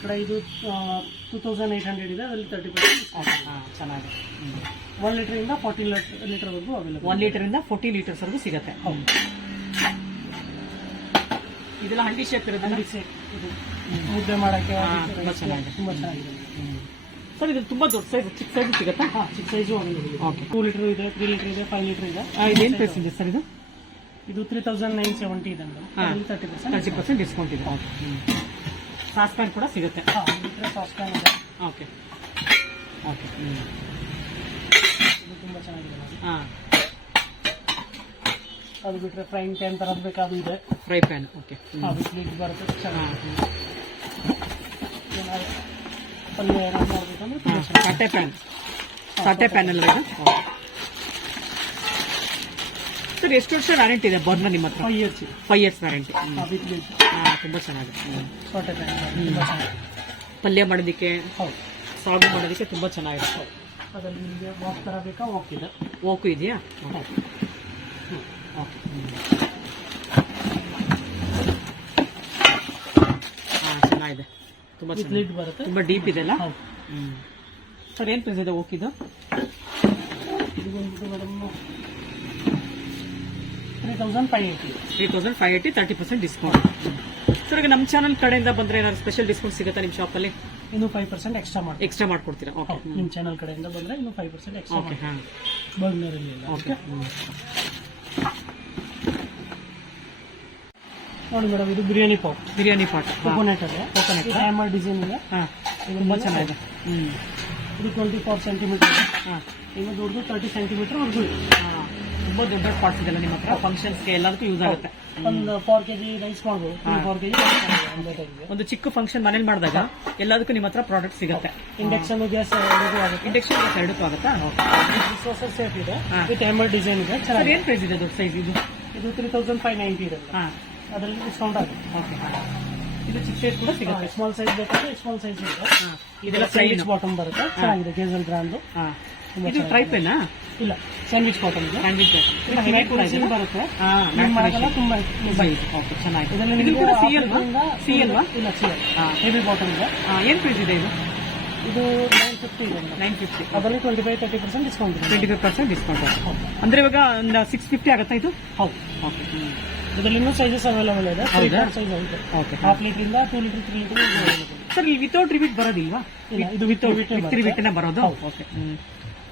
ಕಡಾಯಿ ಇದು ಟೂ ತೌಸಂಡ್ ಏಟ್ ಹಂಡ್ರೆಡ್ ಇದೆ ಅದರಲ್ಲಿ ತರ್ಟಿ ಪರ್ಸೆಂಟ್ ಹಾಂ ಚೆನ್ನಾಗಿದೆ. ಒನ್ ಲೀಟರ್ ಇಂದ ಲೀಟರ್ ಲೀಟರ್ವರೆಗೂ ಅವೈಲೇಬಲ್ ಒನ್ ಲೀಟರ್ ಇಂದ ಫೋರ್ಟಿ ಲೀಟರ್ಸ್ ವರೆಗೂ ಸಿಗುತ್ತೆ. ಹೌದು. ಇದೆಲ್ಲ ಹಂಡಿ ಶೇಪ್ ಇರುತ್ತೆ ಹಂಡಿ ಶೇಪ್ ಇದು. ಮುದ್ದೆ ಮಾಡಕ್ಕೆ ತುಂಬಾ ಚೆನ್ನಾಗಿದೆ. ತುಂಬಾ ಚೆನ್ನಾಗಿದೆ. ಸರ್ ಇದು ತುಂಬಾ ದೊಡ್ಡ ಸೈಜ್ ಚಿಕ್ಕ ಸೈಜ್ ಸಿಗುತ್ತಾ? ಹಾ ಚಿಕ್ಕ ಸೈಜು ಓಕೆ ಟೂ ಲೀಟರ್ ಇದೆ ತ್ರೀ ಲೀಟರ್ ಇದೆ ಫೈವ್ ಲೀಟರ್ ಇದೆ. ಇದೇನು ಪ್ರೈಸ್ ಇದೆ ಸರ್ ಇದು? ಇದು ತ್ರೀ ತೌಸಂಡ್ ನೈನ್ ಸೆವೆಂಟಿ ಇದೆ madam. Thirty percent thirty percent discount ಇದೆ. ಓಕೆ ಸಾಸ್ ಪ್ಯಾನ್ ಕೂಡ ಸಿಗುತ್ತೆ ಹಾ ಲೀಟರ್ ಸಾಸ್ ಪ್ಯಾನ್ ಇದೆ. ಓಕೆ ಓಕೆ ಇದು ತುಂಬಾ ಚೆನ್ನಾಗಿದೆ ನೋಡಿ. ಹಾಂ. ಅದು ಬಿಟ್ರೆ ಫ್ರೈಂಗ್ ಪ್ಯಾನ್ ತರದ್ ಬೇಕಾದು ಇದೆ. ಫ್ರೈ ಪ್ಯಾನ್ ಓಕೆ ಹಾ ವಿತ್ ಲಿಡ್ ಬರುತ್ತೆ ಹಾಂ ಚೆನ್ನಾಗಿದೆ. ಏನಾದ್ರು ಪಲ್ಯ ಏನಾದ್ರು ಮಾಡ್ಬೇಕಂದ್ರೆ ತುಂಬಾ ಚೆನ್ನಾಗಿದೆ. ಸಾಟೆ ಪ್ಯಾನ್ ಸಾಟೆ ಪ್ಯಾನ್ ಅಲ್ಲ ಇದು? ಸರ್ ಎಷ್ಟು ವರ್ಷ ವ್ಯಾರಂಟಿ ಇದೆ ಬರ್ನ ನಿಮ್ಮ ಹತ್ರ? Five years five years warranty ತುಂಬ ಚೆನ್ನಾಗಿದೆ. ಪಲ್ಯ ಮಾಡೋದಕ್ಕೆ ಹೌದು. ಸಾಗು ಮಾಡೋದಕ್ಕೆ ತುಂಬ ಚೆನ್ನಾಗಿರುತ್ತೆ ಅದರಲ್ಲಿ ನಿಮಗೆ ಬಾಕ್ಸ್ ತರ ಬೇಕಾ? ವಾಕ್ ಇದೆ. ಓಕು ಇದೆಯಾ. ಓಕೆ ಹಾಂ ಚೆನ್ನಾಗಿದೆ. ತುಂಬ ವಿತ್ ಬರುತ್ತೆ? ತುಂಬ ಡೀಪ್ ಇದೆ ಅಲ್ಲ? ಸರ್ ಏನು ಪ್ರೈಸ್ ಇದೆ ಓಕಿದು ಇದು? ಬಂದ್ಬಿಟ್ಟು madam three thousand five eighty three thousand five eighty thirty percent discount sir ಈಗ ನಮ್ಮ ಚಾನಲ್ ಕಡೆಯಿಂದ ಬಂದರೆ ಏನಾದ್ರು ಸ್ಪೆಷಲ್ ಡಿಸ್ಕೌಂಟ್ ಸಿಗುತ್ತಾ ನಿಮ್ಮ ಶಾಪಲ್ಲಿ ಇನ್ನು ಫೈವ್ ಪರ್ಸೆಂಟ್ ಎಕ್ಸ್ಟ್ರಾ ಮಾಡಿ ಎಕ್ಸ್ಟ್ರಾ ಮಾಡ್ಕೊಡ್ತೀರಾ? ಓಕೆ ನಿಮ್ಮ ಚಾನಲ್ ಕಡೆಯಿಂದ ಬಂದ್ರೆ ಇನ್ನು ಫೈವ್ ಪರ್ಸೆಂಟ್ ಎಕ್ಸ್ಟ್ರಾ ಓಕೆ ಹಾಂ. ಓಕೆ ನೋಡಿ ಮೇಡಮ್ ಇದು biryani pot. Biryani pot. Coconut ಇದೆ Coconut. ಹ್ಯಾಮರ್ ಡಿಸೈನ್ ಇದೆ. ಹಾಂ. ತುಂಬ ಚೆನ್ನಾಗಿದೆ. ಹ್ಞೂ ಇದು ಟ್ವೆಂಟಿ ಫೋರ್ ಸೆಂಟಿಮೀಟರ್ ಇದೆ ಹಾಂ. ಇನ್ನು ದೊಡ್ಡದು ತರ್ಟಿ ಸೆಂಟಿಮೀಟರ್ ವರ್ಗೂ ಇದೆ ತುಂಬ ದೊಡ್ಡ ದೊಡ್ಡ ಪಾಟ್ಸ್ ಇದೆಲ್ಲ ನಿಮ್ಮ ಹತ್ರ. ಫಂಕ್ಷನ್ಸ್ಗೆ ಎಲ್ಲದಕ್ಕೂ ಯೂಸ್ ಆಗುತ್ತೆ. ಒಂದು ಫೋರ್ ಕೆಜಿ ರೈಸ್ ಮಾಡ್ಬೋದು. ಹಾ. ಫೋರ್ ಕೆಜಿ ಒಂದೇ ಚಿಕ್ಕ ಫಂಕ್ಷನ್ ಮನೇಲಿ ಮಾಡಿದಾಗ ಎಲ್ಲದಕ್ಕೂ ನಿಮ್ಮ ಹತ್ರ ಪ್ರಾಡಕ್ಟ್ ಸಿಗುತ್ತೆ. ಇಂಡಕ್ಷನ್ ಗ್ಯಾಸ್ ಆಗುತ್ತೆ. ಇಂಡಕ್ಷನ್ ಗ್ಯಾಸ್ ಎರಡಕ್ಕೂ ಆಗುತ್ತಾ? ಡಿಸ್ವಾಸರ್ ಸೇಫ್ ಇದೆ. ವಿತ್ ಎಂಬರ್ ಡಿಸೈನ್ ಇದೆ. ಸರ್ ಏನ್ ಪ್ರೈಸ್ ಇದೆ ದೊಡ್ಡ ಸೈಜ್ ಇದು? ಇದು ತ್ರೀ ತೌಸಂಡ್ ಫೈವ್ ನೈಂಟಿ ಇದೆ. ಹಾಂ. ಅದರಲ್ಲಿ ಡಿಸ್ಕೌಂಟ್ ಆಗುತ್ತೆ. ಓಕೆ ಇದು ಚಿಕ್ಕ ಸೈಜ್ ಕೂಡ ಸಿಗುತ್ತೆ. ಸ್ಮಾಲ್ ಸೈಜ್ ಬೇಕಾದ್ರೆ ಸ್ಮಾಲ್ ಸೈಜ್ ಇದೆ. ಇದೆಲ್ಲ ಸೈಜ್ ಬಾಟಮ್ ಬರುತ್ತೆ. ಚೆನ್ನಾಗಿದೆ. ಗೇಸಲ್ ಬ್ರಾಂಡ್ ಹಾಂ. ಇದು ಟ್ರೈ ಪೇನಾ ಇಲ್ಲ ಸ್ಯಾಂಡ್ವಿಚ್ ಕಾಟನ್ ಇದೆ. ಸ್ಯಾಂಡ್ವಿಚ್ ಬರುತ್ತೆ. ಮಾಡಲ್ಲ ತುಂಬಾ ಓಕೆ ಇದು ಕೂಡ ಸಿ ಅಲ್ವಾ? ಸಿ ಅಲ್ವಾ? ಇಲ್ಲ ಸಿ ಹೆವಿ ಇದೆ. ಏನು ಪ್ರೈಸ್ ಇದೆ ಇದು? ಇದು ನೈನ್ ಫಿಫ್ಟಿ ಇದೆ ನೈನ್ ಫಿಫ್ಟಿ ಅದರಲ್ಲಿ twenty five thirty percent discount twenty five percent discount ಅಂದ್ರೆ ಇವಾಗ ಒಂದು ಸಿಕ್ಸ್ ಫಿಫ್ಟಿ ಆಗುತ್ತಾ ಇದು? ಹೌದು. ಓಕೆ ಇದರಲ್ಲಿ ಇನ್ನೂ ಸೈಜಸ್ ಅವೈಲೇಬಲ್ ಇದೆ? ಸೈಜ್ ಓಕೆ ಹಾಫ್ ಲೀಟರ್ ಇಂದ two litre three litre sir ಇಲ್ಲಿ ವಿತೌಟ್ ರಿಬಿಟ್ ಬರೋದಿಲ್ವಾ? ಇಲ್ಲ ಇದು ವಿತೌಟ್ ರಿಬಿಟ್ ಬರೋದು? ಓಕೆ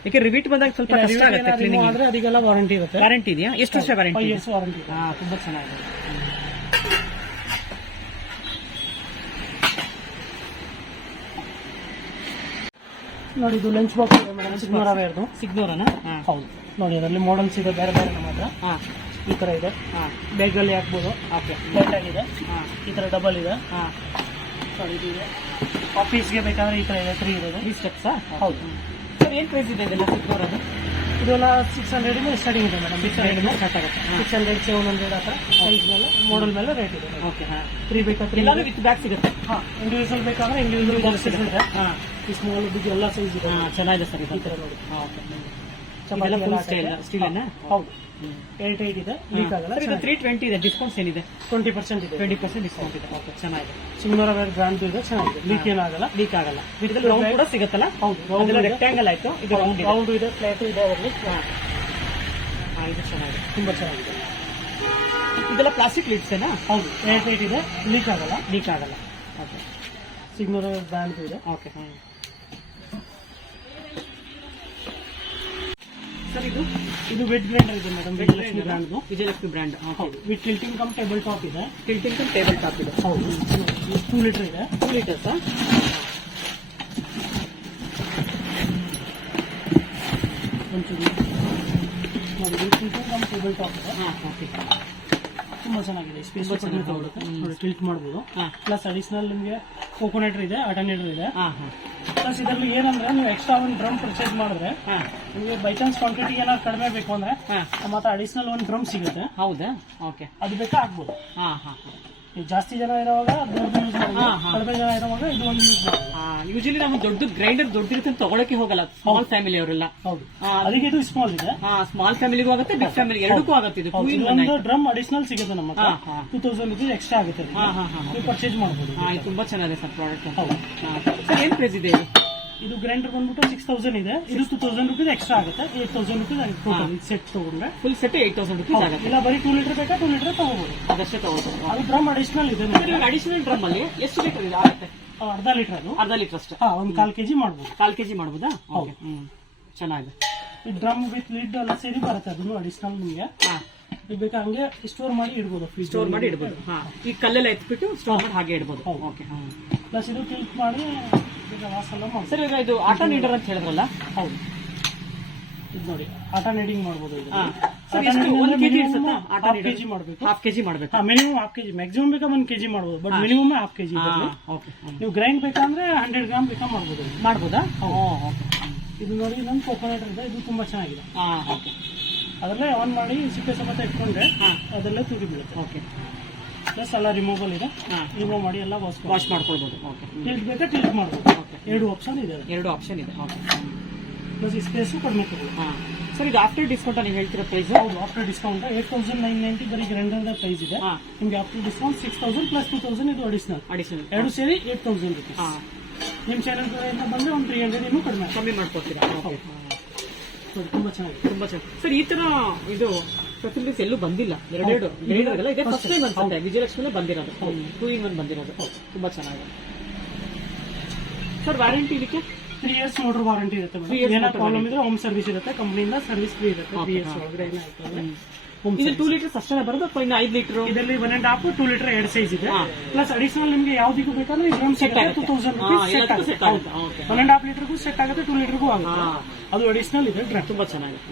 ಯಾಕೆ ರಿವೀಟ್ ಬಂದಾಗ ಸ್ವಲ್ಪ ಕಷ್ಟ ಆಗುತ್ತೆ ಕ್ಲೀನಿಂಗ್ ಆದ್ರೆ ಅದಕ್ಕೆಲ್ಲ ವಾರಂಟಿ ಇರುತ್ತೆ. ವಾರಂಟಿ ಇದೆಯಾ? ಎಷ್ಟು ವರ್ಷ ಫೈವ್ ವ್ಯಾರಂಟಿ ಇಯರ್ಸ್ ವಾರಂಟಿ ಇದೆ. ಹಾ ತುಂಬಾ ಚೆನ್ನಾಗಿದೆ. ನೋಡಿ ಇದು ಲಂಚ್ ಬಾಕ್ಸ್ ಇದೆ ಮೇಡಮ್ ಸಿಗ್ನೋರ್ ಅನ್ನ ಸಿಗ್ನೋರನ? ಹಾ. ಹೌದು. ನೋಡಿ ಅದರಲ್ಲಿ ಮಾಡೆಲ್ಸ್ ಇದೆ ಬೇರೆ ಬೇರೆ ನಮ್ಮ ಹತ್ರ. ಹಾ. ಈ ತರ ಇದೆ. ಹಾ. ಬ್ಯಾಗಲ್ಲಿ ಹಾಕ್ಬೋದು. ಓಕೆ. ಲೈಟ್ ಆಗಿದೆ ಹಾ. ಈ ತರ ಡಬಲ್ ಇದೆ. ಹಾ. ನೋಡಿ ಇದು ಇದೆ. ಆಫೀಸ್ಗೆ ಬೇಕಾದ್ರೆ ಈ ತರ ಇದೆ. ಫ್ರೀ ಇರೋದು. ಈ ಸ್ಟೆಪ್ಸಾ ಹೌದು. ಸರ್ ಏನ್ ಪ್ರೈಸ್ ಇದೆ ಇದೆಲ್ಲ ಸಿಗ್ನೋರದು ಇದೆಲ್ಲ ಸಿಕ್ಸ್ ಹಂಡ್ರೆಡ್ ಇಂದ ಸ್ಟಾರ್ಟಿಂಗ್ ಇದೆ ಮೇಡಮ್ ಸಿಕ್ಸ್ ಹಂಡ್ರೆಡ್ ಸ್ಟಾರ್ಟ್ ಆಗುತ್ತೆ. ಸಿಕ್ಸ್ ಹಂಡ್ರೆಡ್ ಸೆವೆನ್ ಹಂಡ್ರೆಡ್ ಆ ಥರ ಸೈಜ್ ಮೇಲೆ ಮಾಡಲ್ ಮೇಲೆ ರೇಟ್ ಇದೆ. ಓಕೆ ಹಾ. ತ್ರೀ ಬೇಕಾ ಎಲ್ಲಾನು ವಿತ್ ಬ್ಯಾಗ್ ಸಿಗುತ್ತೆ. ಹಾ ಇಂಡಿವಿಜುವಲ್ ಬೇಕಾದ್ರೆ ಇಂಡಿವಿಜುವಲ್ ಬಾಕ್ಸ್ ಸಿಗುತ್ತೆ. ಹಾ. ಈ ಸ್ಮಾಲ್ ಬಿಗ್ ಎಲ್ಲ ಸೈಜ್ ಇದೆ. ಹಾ ಚೆನ್ನಾಗಿದೆ ಸರ್ ಈ ತರ ನೋಡಿ. ಹಾ ಓಕೆ ಅನ್ನ? ಹೌದು. ಏಟ್ ಏಟ್ ಇದೆ ಲೀಕ್ ಆಗಲ್ಲ ಇದು ತ್ರೀ ಟ್ವೆಂಟಿ ಇದೆ ಡಿಸ್ಕೌಂಟ್ಸ್ ಏನಿದೆ? ಟ್ವೆಂಟಿ ಪರ್ಸೆಂಟ್ ಇದೆ. ಟ್ವೆಂಟಿ ಪರ್ಸೆಂಟ್ ಡಿಸ್ಕೌಂಟ್ ಇದೆ. ಓಕೆ ಚೆನ್ನಾಗಿದೆ. ಸಿಗ್ನೋರ ಬೇರೆ ಬ್ರ್ಯಾಂಡ್ ಇದೆ ಚೆನ್ನಾಗಿದೆ. ಲೀಕ್ ಏನಾಗಲ್ಲ ಲೀಕ್ ಆಗಲ್ಲ? ಇದರಲ್ಲಿ ರೌಂಡ್ ಕೂಡ ಸಿಗುತ್ತಲ್ಲ? ಹೌದು ರೌಂಡ್ ರೆಕ್ಟ್ಯಾಂಗಲ್ ಆಯ್ತು ಇದು ರೌಂಡ್ ಇದೆ. ರೌಂಡ್ ಇದೆ ಫ್ಲಾಟ್ ಇದೆ ಅದರಲ್ಲಿ. ಇದು ಚೆನ್ನಾಗಿದೆ. ತುಂಬಾ ಚೆನ್ನಾಗಿದೆ. ಇದೆಲ್ಲ ಪ್ಲಾಸ್ಟಿಕ್ ಲಿಡ್ಸೇನಾ ಹೌದು ಏಟ್ ಏಟ್ ಇದೆ. ಲೀಕ್ ಆಗಲ್ಲ. ಲೀಕ್ ಆಗಲ್ಲ. ಓಕೆ ಸಿಗ್ನೋರ ಬ್ರ್ಯಾಂಡ್ ಇದೆ. ಓಕೆ ಹಾಂ ಸರ್ ಇದು ಇದು ವೆಡ್ ಗ್ರೈಂಡರ್ ಇದೆ madam wet Lakshmi brand Vijayalakshmi brand ಹೌದು. With tilting cum table top ಇದೆ. ಟಿಲ್ಟಿಂಗ್ ಟೇಬಲ್ ಟಾಪ್ ಇದೆ. ಹೌದು. ಟೂ ಲೀಟರ್ ಇದೆ. ಟೂ ಲೀಟರ್ಸ್ ಒಂಚೂರು. ನೋಡಿ with tilting cum table top ಇದೆ. ಹಾಂ ಓಕೆ ತುಂಬಾ ಚೆನ್ನಾಗಿದೆ. ಸ್ಪೇಸ್ ಕಡಿಮೆ ತಗೊಳುತ್ತೆ ನೋಡಿ ಟಿಲ್ಟ್ ಮಾಡ್ಬೋದು. ಹಾ. ಪ್ಲಸ್ ಅಡಿಷನಲ್ ನಿಮಗೆ ಕೋಕೋನೆಟರ್ ಇದೆ ಅಟನೇಟರ್ ಇದೆ. ಪ್ಲಸ್ ಇದರಲ್ಲಿ ಏನಂದ್ರೆ ನೀವು ಎಕ್ಸ್ಟ್ರಾ ಒಂದು ಡ್ರಮ್ ಪರ್ಚೇಸ್ ಮಾಡಿದ್ರೆ ನಿಮಗೆ ಬೈ ಚಾನ್ಸ್ ಕ್ವಾಂಟಿಟಿ ಏನಾದ್ರು ಕಡಿಮೆ ಬೇಕು ಅಂದ್ರೆ ಮತ್ತೆ ಅಡಿಷನಲ್ ಒಂದು ಡ್ರಮ್ ಸಿಗುತ್ತೆ. ಹೌದಾ? ಓಕೆ ಅದು ಬೇಕಾ ಆಗ್ಬೋದು. ಹಾಂ ಹಾಂ. ಜಾಸ್ತಿ ಜನ ಇರುವಾಗ. ಕಡಿಮೆ ಜನ ಇರುವಾಗ ಇದು ಒಂದು ಯೂಸ್ ಯೂಶಲಿ ನಾವು ದೊಡ್ಡ ಗ್ರೈಂಡರ್ ದೊಡ್ಡದಿರುತ್ತೆ ಅಂತ ತಗೊಳಕ್ಕೆ ಹೋಗಲ್ಲ ಸ್ಮಾಲ್ ಫ್ಯಾಮಿಲಿ ಅವರೆಲ್ಲ. ಹೌದು. ಅದಕ್ಕೆ ಇದು ಸ್ಮಾಲ್ ಇದೆ. ಹಾ ಸ್ಮಾಲ್ ಫ್ಯಾಮಿಲಿಗೂ ಆಗುತ್ತೆ ಬಿಗ್ ಫ್ಯಾಮಿಲಿ ಎರಡಕ್ಕೂ ಆಗುತ್ತೆ ಇದು ಒಂದು ಡ್ರಮ್ ಅಡಿಷನಲ್ ಸಿಗುತ್ತೆ ನಮ್ಮ. ಟೂ ತೌಸಂಡ್ ರುಪೀಸ್ ಎಕ್ಸ್ಟ್ರಾ ಆಗುತ್ತೆ. ಹಾ ಹಾ ಹಾ. ನೀವು ಪರ್ಚೇಸ್ ಮಾಡಬಹುದು ಹಾ ಇದು ತುಂಬಾ ಚೆನ್ನಾಗಿದೆ ಸರ್ ಪ್ರಾಡಕ್ಟ್ ಹೌದು. ಸರ್ ಏನ್ ಪ್ರೈಸ್ ಇದೆ ಇದು ಗ್ರೈಂಡರ್ ಬಂದ್ಬಿಟ್ಟು ಸಿಕ್ಸ್ ತೌಸಂಡ್ ಇದೆ. ಇದು ಟೂ ತೌಸಂಡ್ ರುಪೀಸ್ ಎಕ್ಸ್ಟ್ರಾ ಆಗುತ್ತೆ. Eight thousand rupees total set ತಗೊಂಡ್ರೆ. Full set eight thousand rupees ಆಗುತ್ತೆ. ಇಲ್ಲ ಬರೀ ಟೂ ಲೀಟರ್ ಬೇಕಾ? ಟೂ ಲೀಟರ್ ತಗೋಬಹುದು ಅದಷ್ಟೇ ತಗೋಬಹುದು ಅದು ಡ್ರಮ್ ಅಡಿಷನಲ್ ಇದೆ ಅಡಿಷನಲ್ ಡ್ರಮ್ ಅಲ್ಲಿ ಎಷ್ಟು ಲೀಟರ್ ಇದೆ ಆಗುತ್ತೆ. ಅರ್ಧ ಲೀಟರ್ ಅದು. ಅರ್ಧ ಲೀಟರ್ ಅಷ್ಟೇ. ಹಾ ಒಂದು ಕಾಲ್ ಕೆಜಿ ಮಾಡ್ಬೋದು. ಕಾಲ್ ಕೆಜಿ ಮಾಡ್ಬೋದಾ? ಓಕೆ ಹ್ಮ್. ಚೆನ್ನಾಗಿದೆ. ಈ ಡ್ರಮ್ ವಿತ್ ಲಿಡ್ ಎಲ್ಲ ಸೇರಿ ಬರುತ್ತೆ ಅದನ್ನು ಅಡಿಷನಲ್ ನಿಮಗೆ. ಬೇಕಾ ಹಂಗೆ ಸ್ಟೋರ್ ಮಾಡಿ ಇಡ್ಬೋದು ಸ್ಟೋರ್ ಮಾಡಿ ಇಡ್ಬೋದು. ಹಾ. ಈ ಕಲ್ಲೆಲ್ಲ ಎತ್ಬಿಟ್ಟು ಸ್ಟೋರ್ ಮಾಡಿ ಹಾಗೆ ಇಡ್ಬೋದು. ಓಕೆ ಹಾ. ಪ್ಲಸ್ ಇದು ಟಿಲ್ಟ್ ಮಾಡಿ ಸರ್ ಇವಾಗ ಇದು ಆಟೋ ನೀಡರ್ ಅಂತ ಹೇಳಿದ್ರಲ್ಲ? ಹೌದು. ಇದು ನೋಡಿ ಆಟ ನೀಡಿಂಗ್ ಮಾಡ್ಬೋದು ಇದು. ಹಾಫ್ ಕೆಜಿ ಮಾಡಬೇಕು. ಹಾಫ್ ಕೆಜಿ ಮಾಡಬೇಕು? Minimum half KG. ಮ್ಯಾಕ್ಸಿಮಮ್ ಬೇಕಾ ಒಂದು ಕೆಜಿ ಮಾಡ್ಬೋದು but minimum half KG okay ನೀವು ಗ್ರೈಂಡ್ ಬೇಕಂದ್ರೆ ಹಂಡ್ರೆಡ್ ಗ್ರಾಮ್ ಬೇಕಾ ಮಾಡ್ಬೋದು. ಮಾಡ್ಬೋದಾ? ಇದು ನೋಡಿ ಇದೊಂದು ಕೋಕೋನಟ್ ಇದೆ. ಇದು ತುಂಬಾ ಚೆನ್ನಾಗಿದೆ. ಓಕೆ ಅದರಲ್ಲೇ ಆನ್ ಮಾಡಿ ಸಿಪ್ಪೆ ಸಮೇತ ಇಟ್ಕೊಂಡ್ರೆ ಅದೆಲ್ಲ ತೂರಿ ಬೀಳುತ್ತೆ ಓಕೆ. ಪ್ಲಸ್ ಎಲ್ಲ ರಿಮೂವಲ್ ಇದೆ. ರಿಮೂವ್ ಮಾಡಿ ಎಲ್ಲ ವಾಶ್ ವಾಶ್ ಮಾಡ್ಕೊಳ್ಬೋದು. ಓಕೆ. ಟಿಲ್ಟ್ ಬೇಕಾ ಟಿಲ್ಟ್ ಮಾಡ್ಬೋದು. ಓಕೆ. ಎರಡು ಆಪ್ಷನ್ ಇದೆ ಎರಡು ಆಪ್ಷನ್ ಇದೆ. ಓಕೆ. ಪ್ಲಸ್ ಸ್ಪೇಸು ಕಡಿಮೆ ತಗೊಳ್ಳಿ. ಹಾಂ. ಸರ್ ಇದು ಆಫ್ಟರ್ ಡಿಸ್ಕೌಂಟ್ ನೀವು ಹೇಳ್ತಿರೋ ಪ್ರೈಸ್ ಹೌದು after discount eight thousand nine ninety ಬರೀ ಗ್ರೈಂಡರ್ ಪ್ರೈಸ್ ಇದೆ. ನಿಮಗೆ after discount six thousand plus two thousand ಇದು ಅಡಿಷನಲ್ ಅಡಿಷನಲ್ ಎರಡು ಸೇರಿ ಏಟ್ ತೌಸಂಡ್ ರುಪೀಸ್ ಹಾ. ನಿಮ್ಮ ಚಾನಲ್ ಕಡೆಯಿಂದ ಬಂದ್ರೆ ಒಂದು ತ್ರೀ ಹಂಡ್ರೆಡ್ ಇನ್ನೂ ಕಡಿಮೆ ಕಮ್ಮಿ ಮಾಡ್ಕೊಡ್ತೀರಾ? ಓಕೆ. ತುಂಬಾ ಚೆನ್ನಾಗಿದೆ ತುಂಬಾ ಚೆನ್ನಾಗಿ ಸರ್ ಈ ತರ ಇದು ಫೆಸಿಲಿಟೀಸ್ ಎಲ್ಲೂ ಬಂದಿಲ್ಲ. ಎರಡೆರಡು ಗ್ರೈಂಡರ್ ಇದೆ. ಫಸ್ಟ್ ಟೈಮ್ ಅನ್ಸುತ್ತೆ ವಿಜಯಲಕ್ಷ್ಮಿ ಬಂದಿರೋದು. ಟೂ ಇನ್ ಒನ್ ಬಂದಿರೋದು. ತುಂಬಾ ಚೆನ್ನಾಗಿದೆ. ಸರ್ ವ್ಯಾರಂಟಿ ಇದಕ್ಕೆ? ತ್ರೀ ಇಯರ್ಸ್ ಮೋಟರ್ ವಾರಂಟಿ ಇರುತ್ತೆ Three years ಏನೋ motor ಪ್ರಾಬ್ಲಮ್ ಇದ್ರೆ ಹೋಮ್ ಸರ್ವಿಸ್ ಇರುತ್ತೆ. ಕಂಪ್ನಿಯಿಂದ ಸರ್ವಿಸ್ ಫ್ರೀ ಇರುತ್ತೆ. ತ್ರೀ ಇಯರ್ಸ್ ಒಳಗಡೆ ಏನಾಯ್ತು ಇದು ಟೂ ಲೀಟರ್ ಅಷ್ಟೇ ಬರೋದು ಅಥವಾ ಇನ್ನು ಐದು ಲೀಟರ್ ಇದರಲ್ಲಿ one and half two litre ಎರಡು ಸೈಜ್ ಇದೆ. ಪ್ಲಸ್ ಅಡಿಷನಲ್ ನಿಮ್ಗೆ ಯಾವ್ದಿಗೂ ಬೇಕಾದ್ರೆ ಡ್ರಮ್ ಸೆಟ್ ಆಗುತ್ತೆ. ಟೂ ತೌಸಂಡ್ ರುಪೀಸ್ ಸೆಟ್ ಆಗುತ್ತೆ. ಒನ್ ಅಂಡ್ ಹಾಫ್ ಲೀಟರ್ಗೂ ಸೆಟ್ ಆಗುತ್ತೆ ಟೂ ಲೀಟರ್ಗೂ ಆಗುತ್ತೆ. ಅದು ಅಡಿಷನಲ್ ಇದೆ ತುಂಬಾ ಚೆನ್ನಾಗಿದೆ.